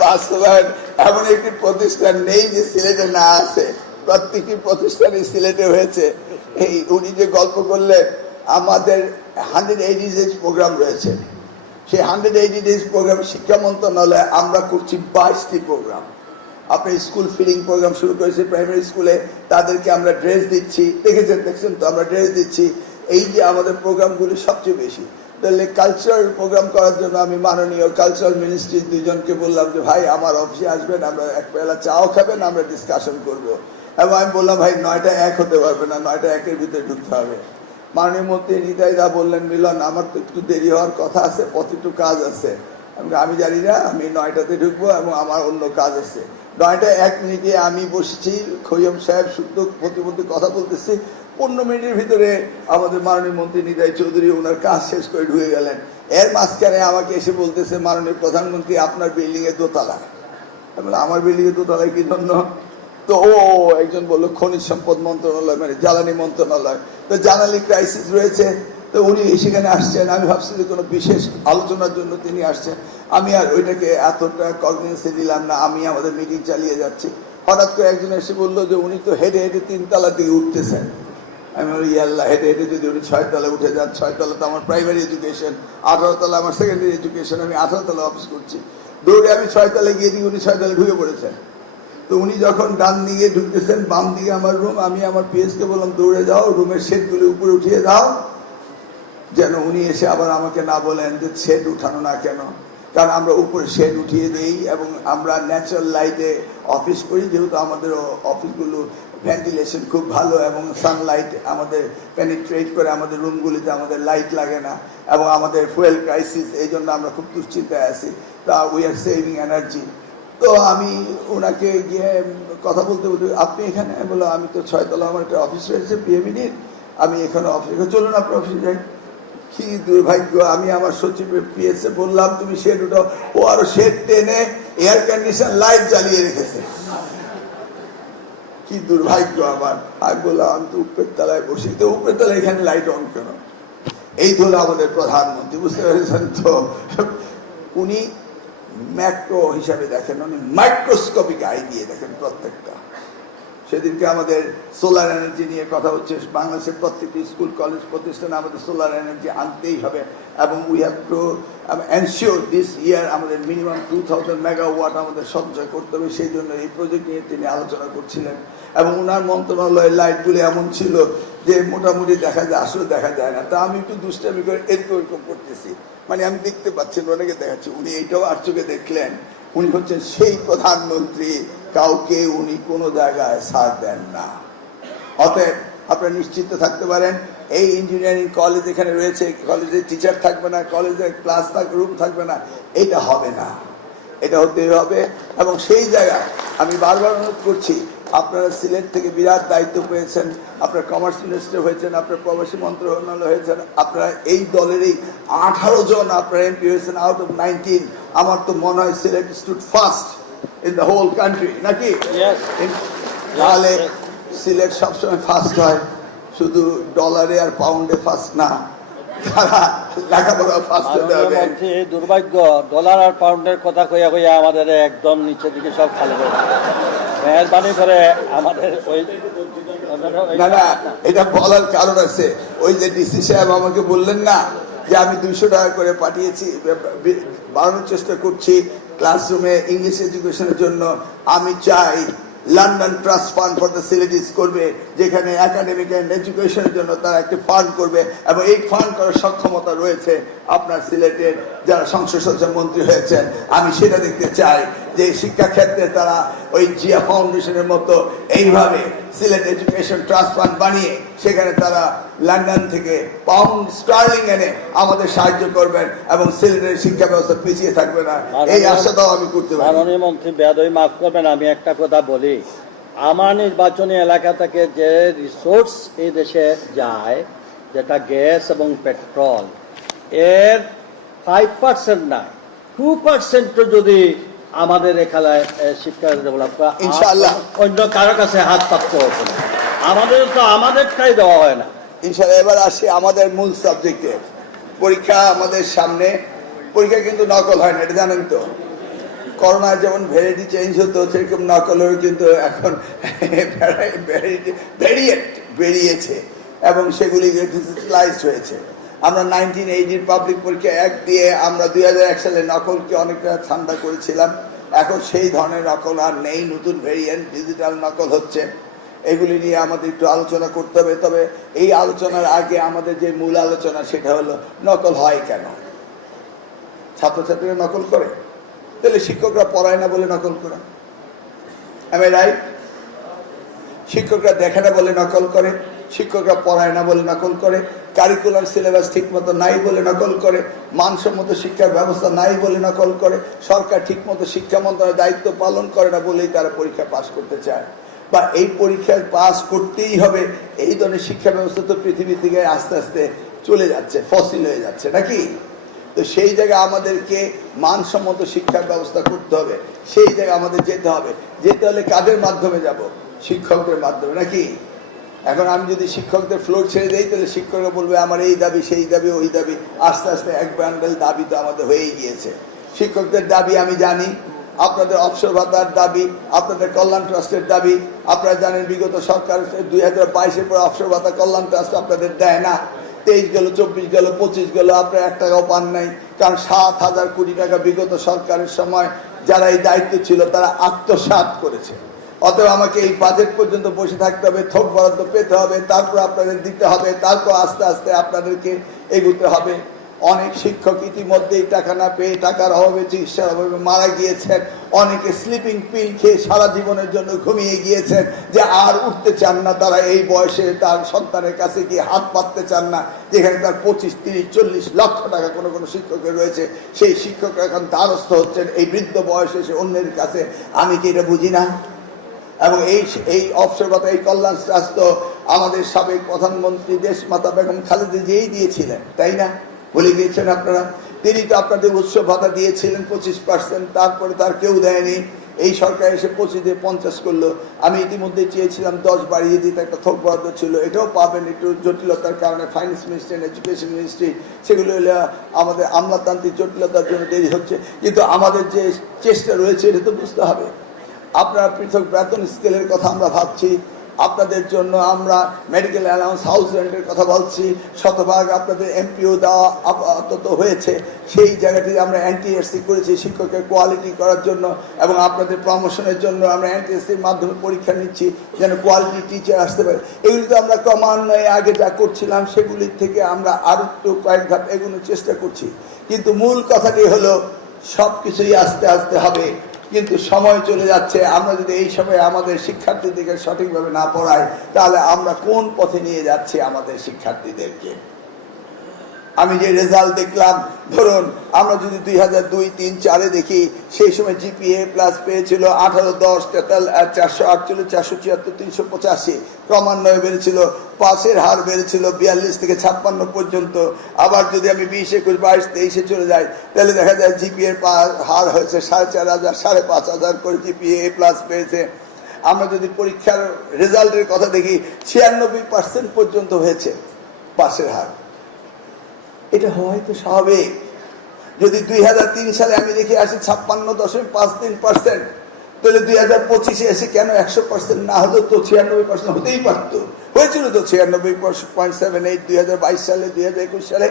বাস্তবায়ন এমন একটি প্রতিষ্ঠান নেই যে সিলেটে না আছে, প্রত্যেকটি প্রতিষ্ঠানই সিলেটে হয়েছে। এই উনি যে গল্প করলেন, আমাদের 180 ডেজ প্রোগ্রাম রয়েছে। সেই 180 ডেজ প্রোগ্রাম শিক্ষা মন্ত্রণালয়ে আমরা করছি 22টি প্রোগ্রাম। আপনি স্কুল ফিডিং প্রোগ্রাম শুরু করেছি প্রাইমারি স্কুলে, তাদেরকে আমরা ড্রেস দিচ্ছি, দেখেছেন তো, আমরা ড্রেস দিচ্ছি। এই যে আমাদের প্রোগ্রামগুলি সবচেয়ে বেশি। তাহলে কালচারাল প্রোগ্রাম করার জন্য আমি মাননীয় কালচারাল মিনিস্ট্রি দুইজনকে বললাম যে ভাই আমার অফিসে আসবেন, আমরা এক বেলা চাও খাবেন, আমরা ডিসকাশন করব। এবং আমি বললাম ভাই 9টা 1 হতে পারবে না, 9টা 1-এর ভিতরে ঢুকতে হবে। মাননীয় মন্ত্রী নিতাই দা বললেন, মিলন আমার তো একটু দেরি হওয়ার কথা আছে, কতটুকু কাজ আছে। আমি জানি না, আমি 9টাতে ঢুকবো এবং আমার অন্য কাজ আছে। 9টা 1 মিনিটে আমি বসেছি, খৈয়ম সাহেব শুদ্ধ প্রতিমধ্যে কথা বলতেছি। 15 মিনিটের ভিতরে আমাদের মাননীয় মন্ত্রী নিতাই চৌধুরী ওনার কাজ শেষ করে ঢুকে গেলেন। এর মাঝখানে আমাকে এসে বলতেছে, মাননীয় প্রধানমন্ত্রী আপনার বিল্ডিং এ দোতলা। আমার বিল্ডিং এ দোতলায় কি জন্য? তো একজন বললো খনিজ সম্পদ মন্ত্রণালয়, মানে জ্বালানি মন্ত্রণালয়। তো জ্বালানি ক্রাইসিস রয়েছে, তো উনি সেখানে আসছেন। আমি ভাবছি যে কোনো বিশেষ আলোচনার জন্য তিনি আসছেন। আমি আর ওইটাকে এতটা কগনিজেন্সে দিলাম না, আমি আমাদের মিটিং চালিয়ে যাচ্ছি। হঠাৎ করে একজন এসে বললো যে উনি তো হেঁটে হেঁটে 3 তলার দিকে উঠতেছেন। আমি বলি ইয়াল্লাহ, হেঁটে হেঁটে যদি উনি 6 তলায় উঠে যান, 6 তলা তো আমার প্রাইমারি এডুকেশন, 18 তলা আমার সেকেন্ডারি এডুকেশন, আমি 18 তলা অফিস করছি। দৌড়ে আমি 6 তলায় গিয়ে দিই, উনি 6 তলায় ঢুকে পড়েছেন। তো উনি যখন ডান দিকে ঢুকতেছেন, বাম দিকে আমার রুম, আমি আমার পিএসকে বললাম দৌড়ে যাও, রুমের শেডগুলো উপরে উঠিয়ে দাও, যেন উনি এসে আবার আমাকে না বলেন যে শেড উঠানো না কেন। কারণ আমরা উপরে শেড উঠিয়ে দিই এবং আমরা ন্যাচারাল লাইটে অফিস করি, যেহেতু আমাদের অফিসগুলো ভেন্টিলেশন খুব ভালো এবং সানলাইট আমাদের পেনিট্রেট করে আমাদের রুমগুলিতে, আমাদের লাইট লাগে না এবং আমাদের ফুয়েল ক্রাইসিস, এই জন্য আমরা খুব দুশ্চিন্তায় আছি। তা উই আর সেভিং এনার্জি। তো আমি ওনাকে গিয়ে কথা বলতে বলতে, আপনি এখানে? বললো আমি তো 6 তলা আমার একটা অফিস রয়েছে পিএমিডির, আমি এখানে অফিসে, চলুন আপনার অফিসে যাই। কি দুর্ভাগ্য, আমি আমার সচিবের পিএসে বললাম তুমি শেড উঠাও, ও আরো শেড টেনে এয়ার কন্ডিশন লাইট জ্বালিয়ে রেখেছে। কি দুর্ভাগ্য আমার। আমি বললাম আমি তো উপরের তলায় বসি, তো উপরের তলায় এখানে লাইট অন কেন? এই হলো আমাদের প্রধানমন্ত্রী, বুঝতে পেরেছেন তো। উনি ম্যাক্রো হিসাবে দেখেন, উনি মাইক্রোস্কোপিক আই দিয়ে দেখেন প্রত্যেকটা। সেদিনকে আমাদের সোলার এনার্জি নিয়ে কথা হচ্ছে, বাংলাদেশের প্রত্যেকটি স্কুল কলেজ প্রতিষ্ঠানে আমাদের সোলার এনার্জি আনতেই হবে এবং we have to ensure this ইয়ার আমাদের মিনিমাম 2000 মেগাওয়াট আমাদের সঞ্চয় করতে হবে। সেই জন্য এই প্রজেক্ট নিয়ে তিনি আলোচনা করছিলেন এবং ওনার মন্ত্রণালয়ের লাইটগুলি এমন ছিল যে মোটামুটি দেখা যায়, আসলে দেখা যায় না। তা আমি একটু দুষ্টামি করে এরকম করতেছি, মানে আমি দেখতে পাচ্ছেন, অনেকে দেখাচ্ছি। উনি এইটাও আর চোখে দেখলেন, উনি হচ্ছেন সেই প্রধানমন্ত্রী, কাউকে উনি কোনো জায়গায় ছাড় দেন না। অতএব আপনারা নিশ্চিত থাকতে পারেন, এই ইঞ্জিনিয়ারিং কলেজ এখানে রয়েছে, কলেজে টিচার থাকবে না, কলেজে ক্লাস থাকবে, রুম থাকবে না, এটা হবে না, এটা হতেই হবে। এবং সেই জায়গায় আমি বারবার অনুরোধ করছি, আপনারা সিলেট থেকে বিরাট দায়িত্ব পেয়েছেন, আপনার কমার্স মিনিস্টার হয়েছেন, আপনার প্রবাসী মন্ত্রণালয় হয়েছেন, আপনারা এই দলেরই 18 জন আপনারা এমপি হয়েছেন আউট অফ 19। আমার তো মনে হয় Sylhet stood first in the whole country, নাকি? তাহলে সিলেট সবসময় ফার্স্ট হয়, শুধু ডলারে আর পাউন্ডে ফার্স্ট না, লেখাপড়া ফার্স্ট হতে হবে। দুর্ভাগ্য, ডলার আর পাউন্ডের কথা কইয়া কইয়া আমাদের একদম নিচের দিকে সব খালি করে। মেহরবানি করে আমাদের ওই না না, এটা বলার কারণ আছে। ওই যে ডিসি সাহেব আমাকে বললেন না যে আমি 200 টাকা করে পাঠিয়েছি, বাড়ানোর চেষ্টা করছি ক্লাসরুমে ইংলিশ এডুকেশনের জন্য। আমি চাই London trust fund for the Sylhetis করবে, যেখানে একাডেমিক অ্যান্ড এডুকেশনের জন্য তারা একটি ফান্ড করবে এবং এই ফান্ড করার সক্ষমতা রয়েছে আপনার সিলেটের যারা সংসদ সদস্য মন্ত্রী হয়েছেন। আমি সেটা দেখতে চাই যে শিক্ষাক্ষেত্রে তারা ওই জিয়া ফাউন্ডেশনের মতো এইভাবে সিলেট এডুকেশন ট্রাস্ট ফান্ড বানিয়ে সেখানে তারা লন্ডন থেকে পাউন্ড স্টার্লিং এনে আমাদের সাহায্য করবেন এবং সিলেটের শিক্ষা ব্যবস্থা পিছিয়ে থাকবে না, এই আশাটাও আমি করতে পারি। মাননীয় মন্ত্রী বেয়াদবি মাফ করবেন, আমি একটা কথা বলি। আমার নির্বাচনী এলাকা থেকে যে রিসোর্স এই দেশে যায়, যেটা গ্যাস এবং পেট্রোল, এর 5% না 2% যদি আমাদের এখানে শিক্ষা ডেভেলপ করা, ইনশাআল্লাহ অন্য কারো কাছে হাত পাততে হতো না। আমাদের তো আমাদেরটাই দেওয়া হয় না। ইনশাআল্লাহ। এবার আসি আমাদের মূল সাবজেক্টে। পরীক্ষা আমাদের সামনে, পরীক্ষা কিন্তু নকল হয় না, এটা জানেন তো। করোনায় যেমন ভ্যারাইটি চেঞ্জ হতো সেরকম নকলেরও কিন্তু এখন ভ্যারিয়েন্ট বেরিয়েছে এবং সেগুলি ডিজিটালাইজ হয়েছে। আমরা 1980 পাবলিক পরীক্ষা 1 দিয়ে আমরা 2001 সালে নকলকে অনেকটা ঠান্ডা করেছিলাম। এখন সেই ধরনের নকল আর নেই, নতুন ভেরিয়েন্ট ডিজিটাল নকল হচ্ছে। এগুলি নিয়ে আমাদের একটু আলোচনা করতে হবে। তবে এই আলোচনার আগে আমাদের যে মূল আলোচনা সেটা হলো নকল হয় কেন? ছাত্রছাত্রীরা নকল করে, তাহলে শিক্ষকরা পড়ায় না বলে নকল করে, আমি রাইট? শিক্ষকরা দেখে না বলে নকল করে, শিক্ষকরা পড়ায় না বলে নকল করে, কারিকুলার সিলেবাস ঠিক মতো নাই বলে নকল করে, মানসম্মত শিক্ষার ব্যবস্থা নাই বলে নকল করে, সরকার ঠিক মতো শিক্ষা মন্ত্রণালয়ের দায়িত্ব পালন করে না বলেই তারা পরীক্ষা পাস করতে চায়, বা এই পরীক্ষায় পাস করতেই হবে। এই ধরনের শিক্ষা ব্যবস্থা তো পৃথিবী থেকে আস্তে আস্তে চলে যাচ্ছে, ফসিল হয়ে যাচ্ছে নাকি? তো সেই জায়গায় আমাদেরকে মানসম্মত শিক্ষার ব্যবস্থা করতে হবে, সেই জায়গায় আমাদের যেতে হবে। যেতে হলে কাদের মাধ্যমে যাব? শিক্ষকদের মাধ্যমে নাকি? এখন আমি যদি শিক্ষকদের ফ্লোর ছেড়ে দিই তাহলে শিক্ষকরা বলবে আমার এই দাবি, সেই দাবি, ওই দাবি। আস্তে আস্তে এক ব্যান্ডেল দাবি তো আমাদের হয়েই গিয়েছে। শিক্ষকদের দাবি আমি জানি, আপনাদের অবসর ভাতার দাবি, আপনাদের কল্যাণ ট্রাস্টের দাবি। আপনারা জানেন বিগত সরকার 2022-এর পর অবসর ভাতা কল্যাণ ট্রাস্ট আপনাদের দেয় না। 23 গেল, 24 গেল, 25 গেল, আপনারা 1 টাকাও পান নাই। কারণ 7,000 কোটি টাকা বিগত সরকারের সময় যারা এই দায়িত্ব ছিল তারা আত্মসাৎ করেছে। অতএব আমাকে এই বাজেট পর্যন্ত বসে থাকতে হবে, থোক বরাদ্দ পেতে হবে, তারপর আপনাদের দিতে হবে, তারপর আস্তে আস্তে আপনাদেরকে এগুতে হবে। অনেক শিক্ষক ইতিমধ্যেই টাকা না পেয়ে, টাকার অভাবে, চিকিৎসার অভাবে মারা গিয়েছেন। অনেকে স্লিপিং পিল খেয়ে সারা জীবনের জন্য ঘুমিয়ে গিয়েছেন, যে আর উঠতে চান না। তারা এই বয়সে তার সন্তানের কাছে গিয়ে হাত পাততে চান না, যেখানে তার 25, 30, 40 লক্ষ টাকা কোনো কোনো শিক্ষকের রয়েছে। সেই শিক্ষকরা এখন দ্বারস্থ হচ্ছেন এই বৃদ্ধ বয়সে এসে অন্যের কাছে। আমি কি এটা বুঝি না? এবং এই অবসর ভাতা, এই কল্যাণ ট্রাস্ট আমাদের সাবেক প্রধানমন্ত্রী দেশমাতা বেগম খালেদা জিয়াই দিয়েছিলেন, তাই না? বলে গিয়েছেন আপনারা। তিনি তো আপনাদের উৎসব ভাতা দিয়েছিলেন 25%, তারপরে তার কেউ দেয়নি। এই সরকার এসে 25 দিয়ে 50 করলো। আমি ইতিমধ্যে চেয়েছিলাম 10 বাড়িয়ে দিতে, একটা থোক বরাদ্দ ছিল, এটাও পাবেন। একটু জটিলতার কারণে ফাইন্যান্স মিনিস্ট্রি, এডুকেশন মিনিস্ট্রি, সেগুলো আমাদের আমলাতান্ত্রিক জটিলতার জন্য দেরি হচ্ছে। কিন্তু আমাদের যে চেষ্টা রয়েছে এটা তো বুঝতে হবে। আপনারা পৃথক বেতন স্কেলের কথা আমরা ভাবছি, আপনাদের জন্য আমরা মেডিকেল অ্যালাউন্স, হাউস রেন্টের কথা বলছি। শতভাগ আপনাদের এমপিও দেওয়া আপাতত হয়েছে। সেই জায়গাটি আমরা এনটিএসসি করেছি শিক্ষকের কোয়ালিটি করার জন্য, এবং আপনাদের প্রমোশনের জন্য আমরা এনটিএসসির মাধ্যমে পরীক্ষা নিচ্ছি যেন কোয়ালিটি টিচার আসতে পারে। এগুলি তো আমরা ক্রমান্বয়ে আগে যা করছিলাম সেগুলির থেকে আমরা আরো একটু কয়েক ধাপ এগোনোর চেষ্টা করছি। কিন্তু মূল কথাটি হলো সব কিছুই আস্তে আস্তে হবে, কিন্তু সময় চলে যাচ্ছে। আমরা যদি এই সময় আমাদের শিক্ষার্থীদেরকে সঠিকভাবে না পড়াই, তাহলে আমরা কোন পথে নিয়ে যাচ্ছি আমাদের শিক্ষার্থীদেরকে? আমি যে রেজাল্ট দেখলাম, ধরুন আমরা যদি 2002, 3, 4-এ দেখি, সেই সময় জিপিএ প্লাস পেয়েছিল 18, 10, 448, 476, 385। ক্রমান্বয়ে বেড়েছিল। পাসের হার বেড়েছিল 42 থেকে 56 পর্যন্ত। আবার যদি আমি 20, 21, 22, 23-এ চলে যাই, তাহলে দেখা যায় জিপিএর হার হয়েছে 4,500, 5,500 করে জিপিএ প্লাস পেয়েছে। আমরা যদি পরীক্ষার রেজাল্টের কথা দেখি, 96% পর্যন্ত হয়েছে পাসের হার। এটা হয়তো স্বাভাবিক। যদি 2003 সালে আমি দেখে আসি 56.53%, তাহলে 2025-এ এসে কেন 100% না হলো? তো 96% হতেই পারতো, হয়েছিল তো 96.78 2022 সালে, 2021 সালে।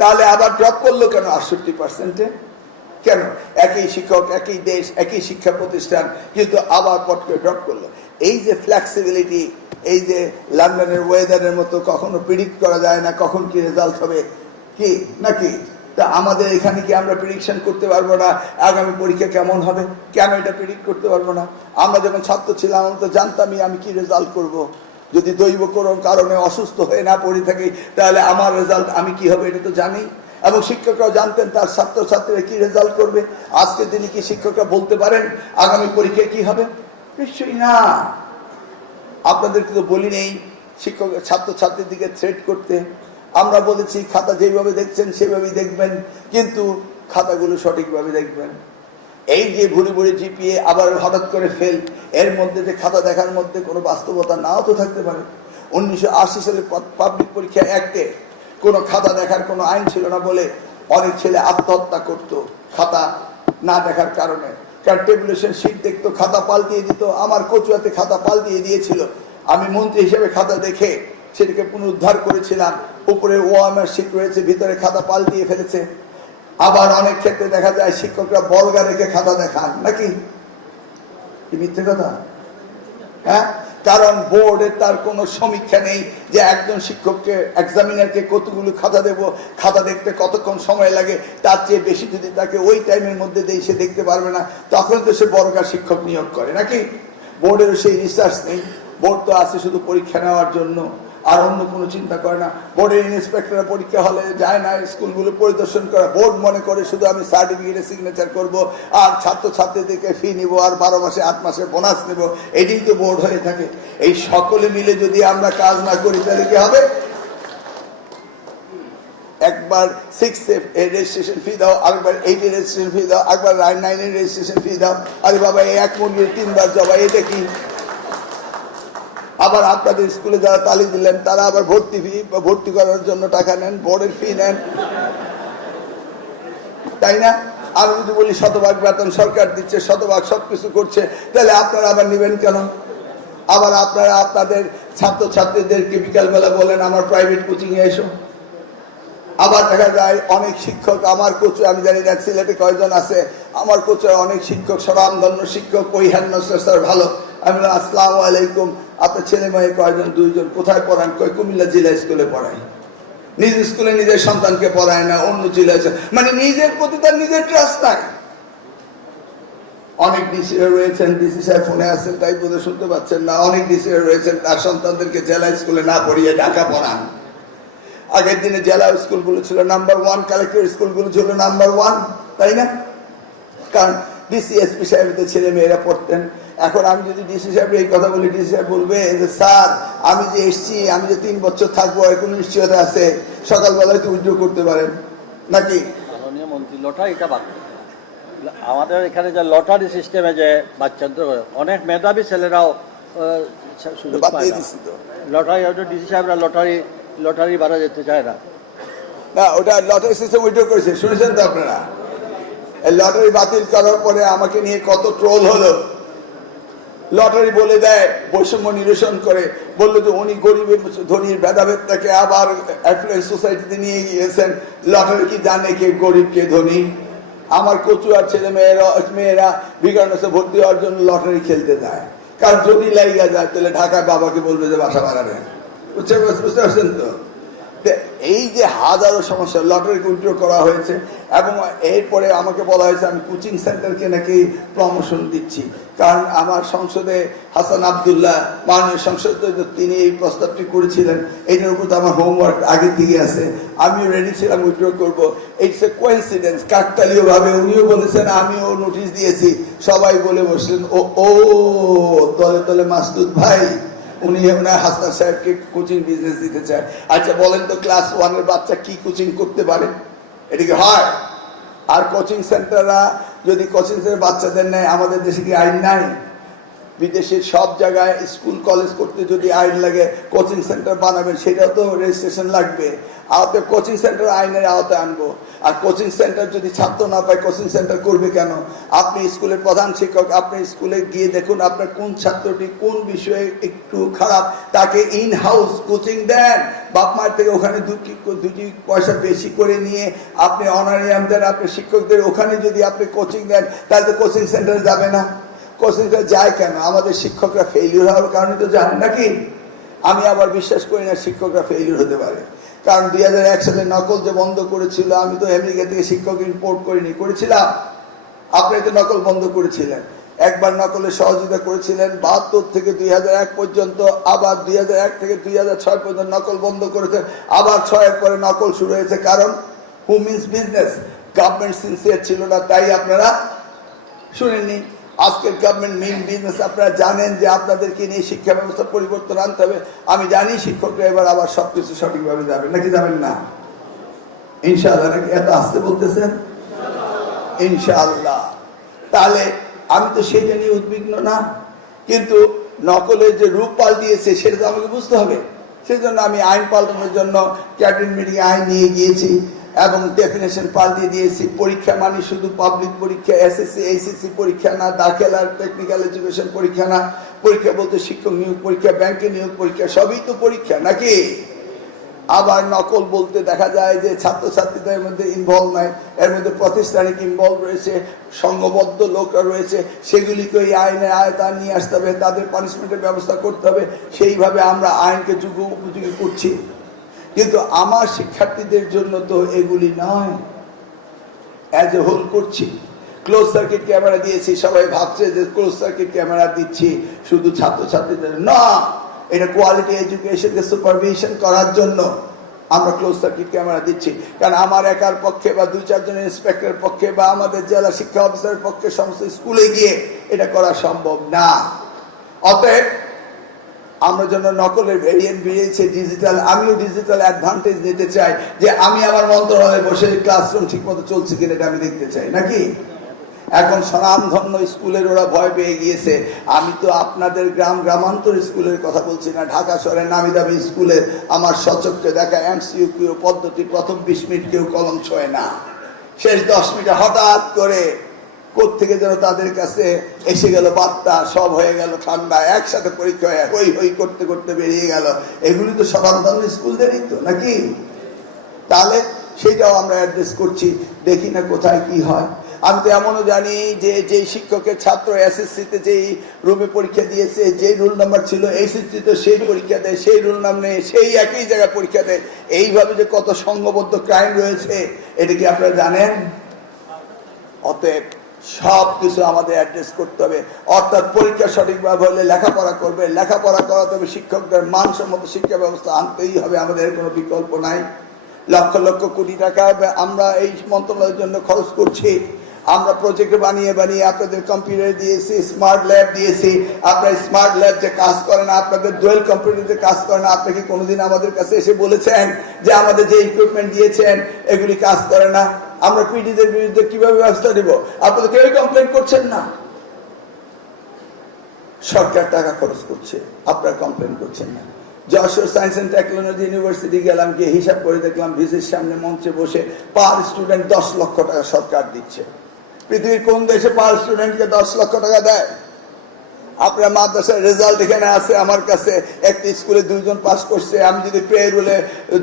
তাহলে আবার ড্রপ করলো কেন 68%-এ? কেন? একই শিক্ষক, একই দেশ, একই শিক্ষা প্রতিষ্ঠান, কিন্তু আবার পট করে ড্রপ করলো। এই যে ফ্লেক্সিবিলিটি, এই যে লন্ডনের ওয়েদারের মতো কখনো প্রিডিক্ট করা যায় না কখন কি রেজাল্ট হবে, কি নাকি? তা আমাদের এখানে কি আমরা প্রিডিকশন করতে পারবো না আগামী পরীক্ষা কেমন হবে? কেন এটা প্রিডিক্ট করতে পারবো না? আমরা যখন ছাত্র ছিলাম আমরা তো জানতামই আমি কি রেজাল্ট করব। যদি দৈব কোনো কারণে অসুস্থ হয়ে না পড়ে থাকি, তাহলে আমার রেজাল্ট আমি কি হবে এটা তো জানি। এবং শিক্ষকরাও জানতেন তার ছাত্রছাত্রীরা কি রেজাল্ট করবে। আজকের দিনে কি শিক্ষকরা বলতে পারেন আগামী পরীক্ষায় কি হবে? নিশ্চয়ই না। আপনাদেরকে তো বলি নেই শিক্ষক ছাত্রছাত্রীর দিকে থ্রেট করতে। আমরা বলেছি খাতা যেভাবে দেখছেন সেভাবেই দেখবেন, কিন্তু খাতাগুলো সঠিকভাবে দেখবেন। এই যে ভুরি ভুরি জিপিএ আবার হঠাৎ করে ফেল, এর মধ্যে যে খাতা দেখার মধ্যে কোনো বাস্তবতা নাও তো থাকতে পারে। 1980 সালে পাবলিক পরীক্ষা অ্যাক্টে কোনো খাতা দেখার কোনো আইন ছিল না বলে অনেক ছেলে আত্মহত্যা করত খাতা না দেখার কারণে। কারণ টেবুলেশন শীট দেখতো, খাতা পাল্টিয়ে দিত। আমার কচুয়াতে খাতা পাল্টিয়ে দিয়েছিল, আমি মন্ত্রী হিসেবে খাতা দেখে সেটাকে পুনরুদ্ধার করেছিলাম। উপরে ওএমআর শীট রয়েছে, ভিতরে খাতা পাল্টিয়ে ফেলেছে। আবার অনেক ক্ষেত্রে দেখা যায় শিক্ষকরা বর্গা রেখে খাতা দেখান, নাকি মিথ্যে কথা? হ্যাঁ, কারণ বোর্ডের তার কোনো সমীক্ষা নেই যে একজন শিক্ষককে, এক্সামিনারকে কতগুলো খাতা দেব, খাতা দেখতে কতক্ষণ সময় লাগে, তার চেয়ে বেশি যদি তাকে ওই টাইমের মধ্যে দেয় সে দেখতে পারবে না, তখন তো সে বর্গা শিক্ষক নিয়োগ করে, নাকি? বোর্ডেরও সেই রিসার্চ নেই। বোর্ড তো আছে শুধু পরীক্ষা নেওয়ার জন্য, আর অন্য কোনো চিন্তা করে না। বোর্ডের ইন্সপেক্টররা পরীক্ষা হলে যায় না স্কুলগুলো পরিদর্শন করে। বোর্ড মনে করে শুধু আমি সার্টিফিকেটে সিগনেচার করব আর ছাত্রছাত্রীদেরকে ফি নিব আর 12 মাসে 8 মাসে বোনাস নেব, এটাই তো বোর্ড হয়ে থাকে। এই সকলে মিলে যদি আমরা কাজ না করি তাহলে কি হবে? একবার 6 এর রেজিস্ট্রেশন ফি দাও, আরেকবার 8 এর রেজিস্ট্রেশন ফি দাও, একবার 9 এর রেজিস্ট্রেশন ফি দাও। আরে বাবা, এই এক মুরগির 3 বার জবাই, এটা কি? আবার আপনাদের স্কুলে যারা তালি দিলেন তারা আবার ভর্তি করার জন্য টাকা নেন, বোর্ডের ফি নেন, তাই না? আমি যদি বলি শতভাগ বেতন সরকার দিচ্ছে, শতভাগ সবকিছু করছে, তাহলে আপনারা আবার নেবেন কেন? আবার আপনারা আপনাদের ছাত্রছাত্রীদেরকে বিকালবেলা বলেন আমার প্রাইভেট কোচিং এ এসো। আবার দেখা যায় অনেক শিক্ষক, আমার কোচ, আমি জানি না সিলেটে কয়জন আছে, আমার কোচে অনেক শিক্ষক, স্বনামধন্য শিক্ষক, স্যার ভালো। আমি বললাম আসসালামু আলাইকুম, আপনার ছেলে মেয়ে কয়জন? 2 জন। কোথায় পড়ান? কই কুমিল্লা জেলা স্কুলে পড়াই। নিজ স্কুলে নিজের সন্তানকে পড়ায় না, অন্য জেলায়। মানে নিজের প্রতি তার নিজের ট্রাস্ট নাই। অনেক ডিসি রয়েছেন, ডিসি সাহেব ফোনে আছেন তাই বোধহয় শুনতে পাচ্ছেন না। অনেক ডিসি রয়েছেন তার সন্তানদেরকে জেলা স্কুলে না পড়িয়ে ঢাকা পড়ান। আগের দিনে জেলা স্কুলগুলো ছিল নাম্বার 1, কালেক্টর স্কুলগুলো ছিল নাম্বার 1, তাই না? কারণ ডিসি এসপি সাহেবদের ছেলে মেয়েরা পড়তেন। এখন আমি যদি ডিসি সাহেব এই কথা বলি, ডিসি সাহেব বলবে যে স্যার আমি যে এসছি, আমি যে 3 বছর থাকবো এর কোনো নিশ্চয়তা আছে? সকালবেলায় তো উইথড্র করতে পারেন, নাকি? মাননীয় মন্ত্রী, লটারিটা বাদ। আমাদের এখানে যে লটারি সিস্টেমে যে বাচ্চাদের অনেক মেধাবী ছেলেরাও সুযোগ পায় না। লটারি ডিসি সাহেবরা লটারি বাড়া যেতে চায় না। না, ওটা লটারি সিস্টেম উইথড্র করেছে, শুনেছেন তো আপনারা? লটারি বাতিল করার পরে আমাকে নিয়ে কত ট্রোল হলো। লটারি বলে দেয়, বৈষম্য নিরসন করে, বললো যে উনি গরিবের ধনীর ভেদাভেদটাকে আবার অ্যাফ্লুয়েন্স সোসাইটিতে নিয়ে গিয়েছেন। লটারি কি জানে কে গরিব কে ধনী? আমার কচুয়ার ছেলে মেয়েরা ভিকারুননিসে ভর্তি হওয়ার জন্য লটারি খেলতে যায়। কারণ যদি লাইগা যায় তাহলে ঢাকায় বাবাকে বলবে যে বাসা বাড়াবেন। বুঝতে পারছেন তো? এই যে হাজারো সমস্যা, লটারিকে উইথড্র করা হয়েছে। এবং এরপরে আমাকে বলা হয়েছে আমি কোচিং সেন্টারকে নাকি প্রমোশন দিচ্ছি। কারণ আমার সংসদে হাসান আবদুল্লাহ, মাননীয় সংসদ, তিনি এই প্রস্তাবটি করেছিলেন। এইটার উপর তো আমার হোমওয়ার্ক আগে থেকে আছে, আমিও রেডি ছিলাম উইথড্র করবো। ইটস এ কোইন্সিডেন্স, কাকতালীয় ভাবে উনিও বলেছেন, আমিও নোটিশ দিয়েছি। সবাই বলে বসলেন ও দলে দলে মাসুদ ভাই, উনি ওনার হাসনাত সাহেবকে কোচিং বিজনেস দিতে চায়। আচ্ছা বলেন তো, ক্লাস 1 এর বাচ্চা কি কোচিং করতে পারে? এটা কি হয়? আর কোচিং সেন্টাররা যদি কোচিং সেন্টার বাচ্চাদের নেয়, আমাদের দেশে কি আইন নাই? বিদেশের সব জায়গায় স্কুল কলেজ করতে যদি আইন লাগে, কোচিং সেন্টার বানাবেন, সেটাও তো রেজিস্ট্রেশন লাগবে। আওতে কোচিং সেন্টার আইনের আওতায় আনবো। আর কোচিং সেন্টার যদি ছাত্র না পায়, কোচিং সেন্টার করবে কেন? আপনি স্কুলের প্রধান শিক্ষক, আপনি স্কুলে গিয়ে দেখুন আপনার কোন ছাত্রটি কোন বিষয়ে একটু খারাপ, তাকে ইন হাউস কোচিং দেন। বাপ মায়ের থেকে ওখানে দুটি পয়সা বেশি করে নিয়ে আপনি অনারিয়াম দেন আপনার শিক্ষকদের, ওখানে যদি আপনি কোচিং দেন তাহলে তো কোচিং সেন্টারে যাবে না। কোচিং সেন্টার যায় কেন? আমাদের শিক্ষকরা ফেইলিউর হওয়ার কারণে তো যায়, নাকি? আমি আবার বিশ্বাস করি না শিক্ষকরা ফেইলিউর হতে পারে। কারণ 2001 সালে নকল যে বন্ধ করেছিল, আমি তো আমেরিকা থেকে শিক্ষক ইম্পোর্ট করেছিলাম। আপনি তো নকল বন্ধ করেছিলেন। একবার নকলের সহযোগিতা করেছিলেন 72 থেকে 2001 পর্যন্ত, আবার 2001 থেকে 2006 পর্যন্ত নকল বন্ধ করেছে, আবার 6 এর পরে নকল শুরু হয়েছে। কারণ হু মিন্স বিজনেস, গভর্নমেন্ট সিনসিয়ার ছিল না, তাই আপনারা শুনেননি। আজকের গভর্নমেন্ট মেইন বিজনেস। আপনারা জানেন যে আপনাদেরকে নিয়ে শিক্ষা ব্যবস্থা পরিবর্তন আনতে হবে। আমি জানি শিক্ষকরা এবার আবার সবকিছু সঠিকভাবে যাবে, নাকি যাবেন না? ইনশাআল্লাহ। নাকি এত আসতে বলতেছেন? ইনশাআল্লাহ। তাহলে আমি তো সেটা নিয়ে উদ্বিগ্ন না, কিন্তু নকলের যে রূপ পাল্টিয়েছে সেটা তো আমাকে বুঝতে হবে। সেই জন্য আমি আইন পাল্টানোর জন্য ক্যাবিনেট মিটিং আইন নিয়ে গিয়েছি। এবং ডেফিনেশন পাল্টে দিয়েছি। পরীক্ষা মানে শুধু পাবলিক পরীক্ষা, এসএসসি এইচএসসি পরীক্ষা না, দাখিলার টেকনিক্যাল এডুকেশন পরীক্ষা না। পরীক্ষা বলতে শিক্ষক নিয়োগ পরীক্ষা, ব্যাংকে নিয়োগ পরীক্ষা, সবই তো পরীক্ষা নাকি? আবার নকল বলতে দেখা যায় যে ছাত্রছাত্রীদের মধ্যে ইনভলভ নাই, এর মধ্যে প্রাতিষ্ঠানিক ইনভলভ রয়েছে, সংঘবদ্ধ লোকরা রয়েছে, সেগুলিকে এই আইনের আয়তান নিয়ে আসতে হবে, তাদের পানিশমেন্টের ব্যবস্থা করতে হবে। সেইভাবে আমরা আইনকে যুগ উপযোগী করছি, কিন্তু আমার শিক্ষার্থীদের জন্য তো এগুলি নয়। অ্যাজ এ হোল করছি, ক্লোজ সার্কিট ক্যামেরা দিয়েছি। সবাই ভাবছে যে ক্লোজ সার্কিট ক্যামেরা দিচ্ছি শুধু ছাত্রছাত্রীদের না, এটা কোয়ালিটি এডুকেশনকে সুপারভিশন করার জন্য আমরা ক্লোজ সার্কিট ক্যামেরা দিচ্ছি। কারণ আমার একার পক্ষে বা 2-4 জন ইন্সপেক্টরের পক্ষে বা আমাদের জেলা শিক্ষা অফিসারের পক্ষে সমস্ত স্কুলে গিয়ে এটা করা সম্ভব না। অতএব আমরা জন্য নকলের ভেরিয়েন্ট বেরিয়েছে ডিজিটাল। আমিও ডিজিটাল অ্যাডভান্টেজ নিতে চাই, যে আমি আমার মন্ত্রণালয়ে বসে ক্লাসরুম ঠিক মতো চলছে কিনা এটা আমি দেখতে চাই নাকি? এখন স্বনামধন্য স্কুলের ওরা ভয় পেয়ে গিয়েছে। আমি তো আপনাদের গ্রামান্তর স্কুলের কথা বলছি না, ঢাকা শহরের নামি দামি স্কুলের আমার সচক্ষে দেখা MCQ পদ্ধতি প্রথম 20 মিনিট কেউ কলম ছোঁয় না, শেষ 10 মিনিটে হঠাৎ করে কোত্থেকে যেন তাদের কাছে এসে গেল বার্তা, সব হয়ে গেল ঠান্ডা, একসাথে পরীক্ষা হয়ে হই হই করতে করতে বেরিয়ে গেল। এগুলি তো স্বনামধন্য স্কুলদেরই তো নাকি? তাহলে সেটাও আমরা অ্যাড্রেস করছি, দেখি না কোথায় কি হয়। আমি তো এমনও জানি যে যেই শিক্ষকের ছাত্র এসএসসিতে যেই রুমে পরীক্ষা দিয়েছে, যে রোল নাম্বার ছিল, এইচএসসিতে সেই পরীক্ষা দেয়, সেই রোল নাম নেই, সেই একই জায়গায় পরীক্ষা দেয়। এইভাবে যে কত সংঘবদ্ধ ক্রাইম রয়েছে এটা কি আপনারা জানেন? অতএব সব কিছু আমাদের অ্যাড্রেস করতে হবে। অর্থাৎ পরীক্ষা সঠিকভাবে হলে লেখাপড়া করবে, লেখাপড়া করাতে হবে, শিক্ষকদের মানসম্মত শিক্ষা ব্যবস্থা আনতেই হবে, আমাদের কোনো বিকল্প নাই। লক্ষ লক্ষ কোটি টাকা আমরা এই মন্ত্রণালয়ের জন্য খরচ করছি। আমরা প্রজেক্ট বানিয়ে বানিয়ে আপনাদের কম্পিউটার দিয়েছি, স্মার্ট ল্যাব দিয়েছি। আপনার স্মার্ট ল্যাব যে কাজ করে না, আপনাদের ডুয়েল কম্পিউটার যে কাজ করে না, আপনি কি কোনোদিন আমাদের কাছে এসে বলেছেন যে আমাদের যে ইকুইপমেন্ট দিয়েছেন এগুলি কাজ করে না? আমরা পিডিদের বিরুদ্ধে কিভাবে ব্যবস্থা নিব? আপনাদের কেউই কমপ্লেন করছেন না। সরকার টাকা খরচ করছে, আপনারা কমপ্লেন করছেন না। Jessore science and technology university গেলাম, গিয়ে হিসাব করে দেখলাম ভিসির সামনে মঞ্চে বসে পার স্টুডেন্ট 10 লক্ষ টাকা সরকার দিচ্ছে। পৃথিবীর কোন দেশে পার স্টুডেন্টকে 10 লক্ষ টাকা দেয়? আপনার মাদ্রাসার রেজাল্ট এখানে আছে আমার কাছে, একটি স্কুলে 2 জন পাস করছে। আমি যদি পে রুলে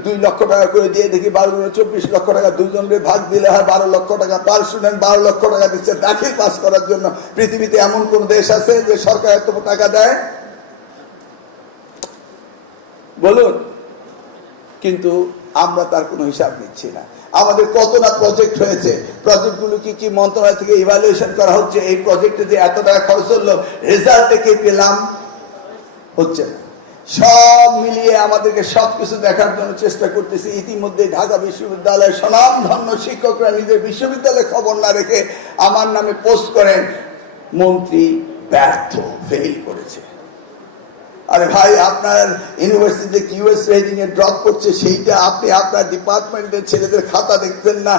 2 লক্ষ টাকা করে দিয়ে দেখি 12 গুণে 24 লক্ষ টাকা, 2 জনের ভাগ দিলে হয় 12 লক্ষ টাকা। পার স্টুডেন্ট 12 লক্ষ টাকা দিচ্ছে দাখিল পাস করার জন্য। পৃথিবীতে এমন কোন দেশ আছে যে সরকার এত টাকা দেয়? বলুন। কিন্তু আমরা তার কোনো হিসাব নিচ্ছি না। আমাদের কত না প্রজেক্ট হয়েছে, প্রজেক্টগুলো কি কি মন্ত্রণালয় থেকে ইভালুয়েশন করা হচ্ছে, এই প্রজেক্টে যে এত টাকা খরচ হলো রেজাল্টে কি পেলাম? হচ্ছে না। সব মিলিয়ে আমাদেরকে সবকিছু দেখার জন্য চেষ্টা করতেছি। ইতিমধ্যে ঢাকা বিশ্ববিদ্যালয়ের স্বনামধন্য শিক্ষকরা নিজের বিশ্ববিদ্যালয়ে খবর না রেখে আমার নামে পোস্ট করেন, মন্ত্রী ব্যর্থ, ফেল করেছে। আরে ভাই, আপনার ইউনিভার্সিটিতে কিউএস রেটিং এ ড্রপ করছে, সেইটা আপনি আপনার ডিপার্টমেন্টের ছেলেদের খাতা দেখতেন না,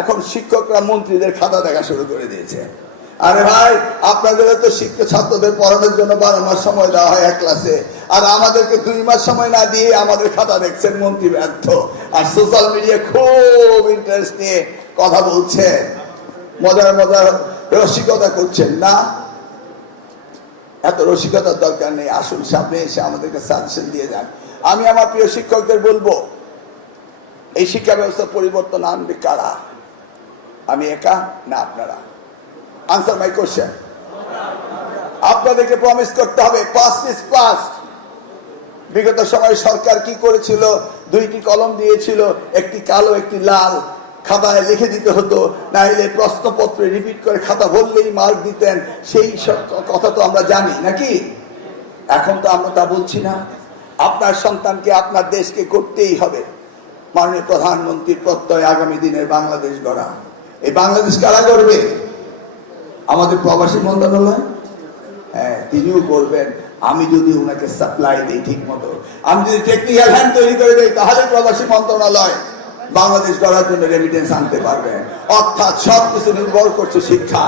এখন শিক্ষকরা মন্ত্রীদের খাতা দেখা শুরু করে দিয়েছে। আরে ভাই, আপনাদের তো শিক্ষক ছাত্রদের পড়ানোর জন্য 12 মাস সময় দেওয়া হয় এক ক্লাসে, আর আমাদেরকে 2 মাস সময় না দিয়ে আমাদের খাতা দেখছেন, মন্ত্রী ব্যর্থ। আর সোশ্যাল মিডিয়া খুব ইন্টারেস্ট নিয়ে কথা বলছেন, মজার মজার রসিকতা করছেন না। এত রসিকতার দরকার নেই, আসুন সামনে এসে আমাদেরকে সাজেশন দিয়ে যান। আমি আমার প্রিয় শিক্ষকদের বলবো, এই শিক্ষা ব্যবস্থা পরিবর্তন আনবে কারা? আমি একা না আপনারা? আনসার মাই কোশ্চেন। আপনাদেরকে প্রমিস করতে হবে, পাস্ট ইজ পাস্ট। বিগত সময় সরকার কি করেছিল? 2টি কলম দিয়েছিল, একটি কালো একটি লাল। খাতায় লিখে দিতে হতো, না হলে প্রশ্নপত্রে রিপিট করে খাতা ভরলেই মার্ক দিতেন। সেই সব কথা তো আমরা জানি নাকি? এখন তো আমরা তা বলছি না। আপনার সন্তানকে, আপনার দেশকে করতেই হবে। মাননীয় প্রধানমন্ত্রীর প্রত্যয় আগামী দিনের বাংলাদেশ গড়া। এই বাংলাদেশ কারা করবে? আমাদের প্রবাসী মন্ত্রণালয়, হ্যাঁ, তিনিও করবেন। আমি যদি ওনাকে সাপ্লাই দিই ঠিক মতো, আমি যদি টেকনিক্যাল হ্যান্ড তৈরি করে দিই, তাহলে প্রবাসী মন্ত্রণালয় বাংলাদেশ গড়ার জন্য রেমিটেন্স আনতে পারবে। অর্থাৎ সবকিছু নির্ভর করছে শিক্ষা।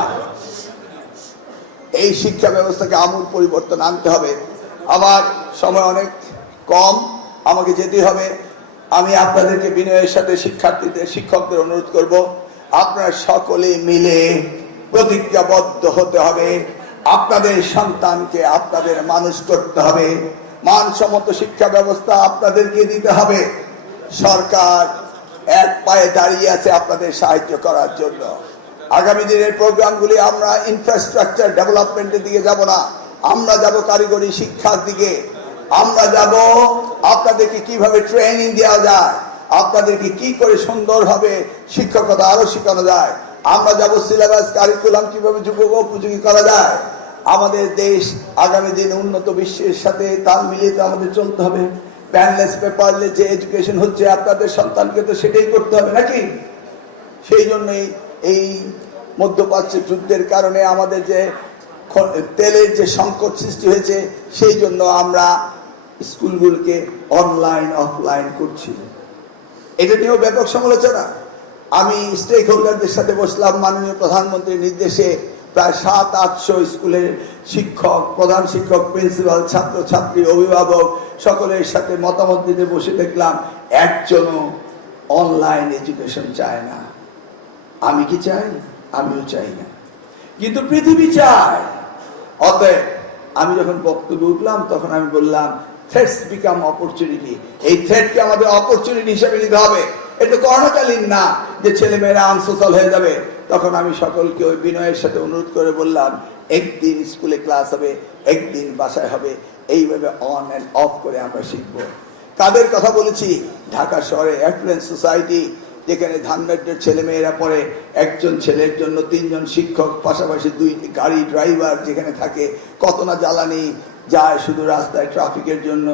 এই শিক্ষা ব্যবস্থাকে আমূল পরিবর্তন আনতে হবে। আমার সময় অনেক কম, আমাকে যেতে হবে। আমি আপনাদেরকে বিনয়ের সাথে শিক্ষকদের অনুরোধ করব, আপনারা সকলে মিলে প্রতিজ্ঞাবদ্ধ হতে হবে। আপনাদের সন্তানকে আপনাদের মানুষ করতে হবে, মানসম্মত শিক্ষা ব্যবস্থা আপনাদেরকে দিতে হবে। সরকার এক পায়ে দাঁড়িয়ে আছে আপনাদের সাহায্য করার জন্য। আগামী দিনের প্রোগ্রামগুলি আমরা ইনফ্রাস্ট্রাকচার ডেভেলপমেন্টের দিকে যাব না, আমরা যাব কারিগরি শিক্ষার দিকে। আমরা যাব আপনাদেরকে কিভাবে ট্রেনিং দেওয়া যায়, আপনাদেরকে কি করে সুন্দরভাবে শিক্ষকতা আরো শেখানো যায়। আমরা যাব সিলেবাস কারিকুলাম কিভাবে যুবক উপযোগী করা যায়। আমাদের দেশ আগামী দিন উন্নত বিশ্বের সাথে তাল মিলিয়ে তো আমাদের চলতে হবে। প্যানলেস পেপারলেস যে এডুকেশন হচ্ছে, আপনাদের সন্তানকে তো সেটাই করতে হবে নাকি? সেই জন্যই এই মধ্যপ্রাচ্যের যুদ্ধের কারণে আমাদের যে তেলের যে সংকট সৃষ্টি হয়েছে, সেই জন্য আমরা স্কুলগুলোকে অনলাইন অফলাইন করছি। এটা নিয়েও ব্যাপক সমালোচনা। আমি স্টেক হোল্ডারদের সাথে বসলাম, মাননীয় প্রধানমন্ত্রীর নির্দেশে প্রায় 700-800 স্কুলের শিক্ষক, প্রধান শিক্ষক, প্রিন্সিপাল, ছাত্র ছাত্রী, অভিভাবক সকলের সাথে মতামত দিতে বসে দেখলাম একজনও অনলাইন এডুকেশন চায় না। আমি কি চাই? আমিও চাই না, কিন্তু পৃথিবী চায়। অতএব আমি যখন বক্তব্য উঠলাম তখন আমি বললাম, থ্রেটস বিকাম অপরচুনিটি। এই থ্রেটকে আমাদের অপরচুনিটি হিসেবে নিতে হবে। এটা করোনাকালীন না যে ছেলেমেয়েরা আনসোশাল হয়ে যাবে। তখন আমি সকলকে ওই বিনয়ের সাথে অনুরোধ করে বললাম, একদিন স্কুলে ক্লাস হবে, একদিন বাসায় হবে, এইভাবে অন অ্যান্ড অফ করে আমরা শিখব। কাদের কথা বলেছি? ঢাকা শহরে অ্যাফ্লুয়েন্ট সোসাইটি, যেখানে ধানবাড্ডের ছেলেমেয়েরা পড়ে, একজন ছেলের জন্য 3 জন শিক্ষক, পাশাপাশি 2 গাড়ি ড্রাইভার যেখানে থাকে, কত না জ্বালানি যায় শুধু রাস্তায় ট্রাফিকের জন্য।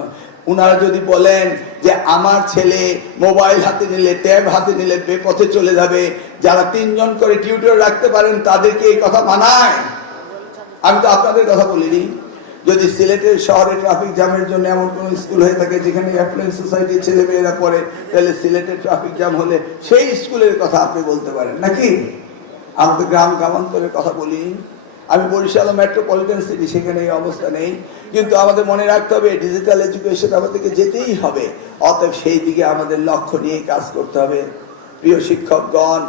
উনারা যদি বলেন যে আমার ছেলে মোবাইল হাতে নিলে, ট্যাব হাতে নিলে বেপথে চলে যাবে, যারা 3 জন করে টিউটর রাখতে পারেন তাদেরকে এই কথা মানায়? আমি তো আপনাদের কথা বলিনি। যদি সিলেটের শহরে ট্রাফিক জ্যামের জন্য এমন কোন স্কুল হয়ে থাকে যেখানে অ্যাফ্লুয়েন্ট সোসাইটির ছেলে মেয়েরা পড়ে, তাহলে সিলেটের ট্রাফিক জ্যাম হলে সেই স্কুলের কথা আপনি বলতে পারেন নাকি? আমরা তো গ্রাম গ্রামান্তরের কথা বলিনি। আমি বরিশাল মেট্রোপলিটন সিটি, সেখানে এই অবস্থা নেই। কিন্তু আমাদের মনে রাখতে হবে ডিজিটাল এডুকেশন আমাদেরকে যেতেই হবে। অতএব সেই দিকে আমাদের লক্ষ্য নিয়ে কাজ করতে হবে। প্রিয় শিক্ষকগণ,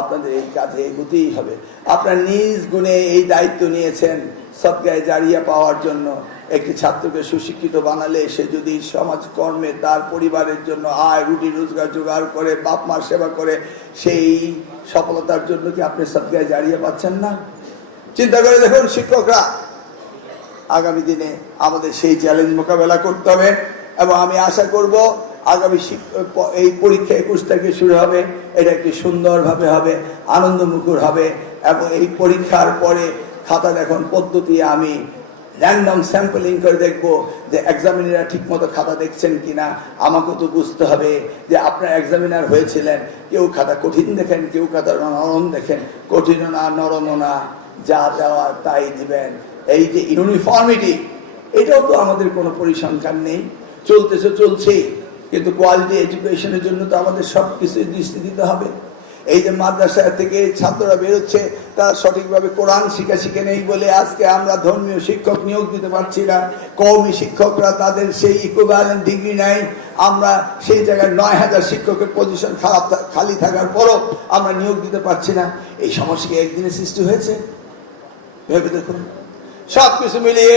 আপনাদের এই কাজে এগোতেই হবে। আপনারা নিজ গুণে এই দায়িত্ব নিয়েছেন সদকায়ে জারিয়া পাওয়ার জন্য। একটি ছাত্রকে সুশিক্ষিত বানালে সে যদি সমাজকর্মে তার পরিবারের জন্য আয় রুটি রোজগার জোগাড় করে, বাপ মার সেবা করে, সেই সফলতার জন্য কি আপনি সদকায়ে জারিয়া পাচ্ছেন না? চিন্তা করে দেখুন শিক্ষকরা, আগামী দিনে আমাদের সেই চ্যালেঞ্জ মোকাবেলা করতে হবে। এবং আমি আশা করব আগামী এই পরীক্ষা 21 তারিখে শুরু হবে, এটা একটি সুন্দরভাবে হবে, আনন্দমুখর হবে। এবং এই পরীক্ষার পরে খাতা দেখুন পদ্ধতি আমি র্যান্ডম স্যাম্পলিং করে দেখবো যে এক্সামিনাররা ঠিক মতো খাতা দেখছেন কিনা। আমাকে তো বুঝতে হবে যে আপনার এক্সামিনার হয়েছিলেন, কেউ খাতা কঠিন দেখেন, কেউ খাতা নরম দেখেন। কঠিনও না, নরমও না, যা দেওয়া তাই দিবেন। এই যে ইউনিফর্মিটি, এটাও তো আমাদের কোনো পরিসংখ্যান নেই, চলছে। কিন্তু কোয়ালিটি এডুকেশনের জন্য তো আমাদের সবকিছু দৃষ্টি দিতে হবে। এই যে মাদ্রাসা থেকে ছাত্ররা বেরোচ্ছে, তারা সঠিকভাবে কোরআন শিখে নেই বলে আজকে আমরা ধর্মীয় শিক্ষক নিয়োগ দিতে পারছি না। কওমি শিক্ষকরা তাদের সেই ইকুইভ্যালেন্ট ডিগ্রি নেয়। আমরা সেই জায়গায় 9000 শিক্ষকের পজিশন খালি থাকার পরও আমরা নিয়োগ দিতে পারছি না। এই সমস্যা কি একদিনে সৃষ্টি হয়েছে? ভেবে দেখুন। সবকিছু মিলিয়ে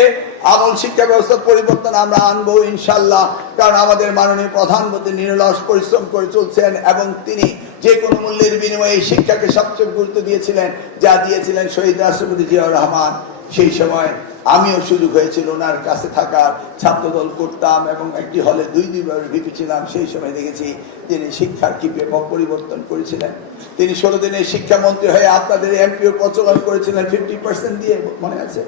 আমল শিক্ষা ব্যবস্থার পরিবর্তন আমরা আনবো ইনশাল্লাহ। কারণ আমাদের মাননীয় প্রধানমন্ত্রী নিরলস পরিশ্রম করে চলছেন এবং তিনি যে কোনো মূল্যের বিনিময়ে শিক্ষাকে সবচেয়ে গুরুত্ব দিয়েছিলেন, যা দিয়েছিলেন শহীদ রাষ্ট্রপতি জিয়াউর রহমান। সেই সময় আমিও সুযোগ হয়েছিল ওনার কাছে থাকার, ছাত্রদল করতাম এবং একটি হলে 2-2 বার ভিপি ছিলাম। সেই সময় দেখেছি তিনি শিক্ষার কি ব্যাপক পরিবর্তন করেছিলেন। তিনি 16 দিনের শিক্ষামন্ত্রী হয়ে আপনাদের এমপিও প্রচলন করেছিলেন 50% দিয়ে, মনে আছে?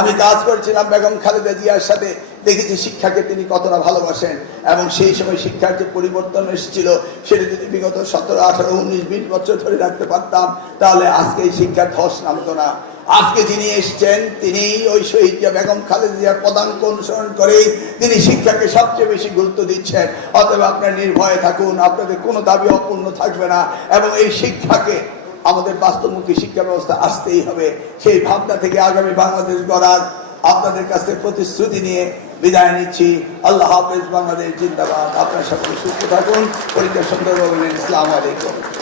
আমি কাজ করেছিলাম বেগম খালেদা জিয়ার সাথে, দেখেছি শিক্ষাকে তিনি কতটা ভালোবাসেন। এবং সেই সময় শিক্ষার যে পরিবর্তন এসেছিল সেটা যদি বিগত 17, 18, 19, 20 বছর ধরে রাখতে পারতাম, তাহলে আজকে এই শিক্ষার ধস নামতো না। আজকে যিনি এসছেন তিনি ওই শহীদ বেগম খালেদা জিয়ার পদাঙ্ক অনুসরণ করে তিনি শিক্ষাকে সবচেয়ে বেশি গুরুত্ব দিচ্ছেন। অতএব আপনারা নির্ভয়ে থাকুন, আপনাদের কোনো দাবি অপূর্ণ থাকবে না। এবং এই শিক্ষাকে আমাদের বাস্তবমুখী শিক্ষা ব্যবস্থা আসতেই হবে। সেই ভাবনা থেকে আগামী বাংলাদেশ গড়ার আপনাদের কাছে প্রতিশ্রুতি নিয়ে বিদায় নিচ্ছি। আল্লাহ হাফেজ, বাংলাদেশ জিন্দাবাদ। আপনার সকলে সুস্থ থাকুন, পরীক্ষা সুন্দরভাবে। আসসালামু আলাইকুম।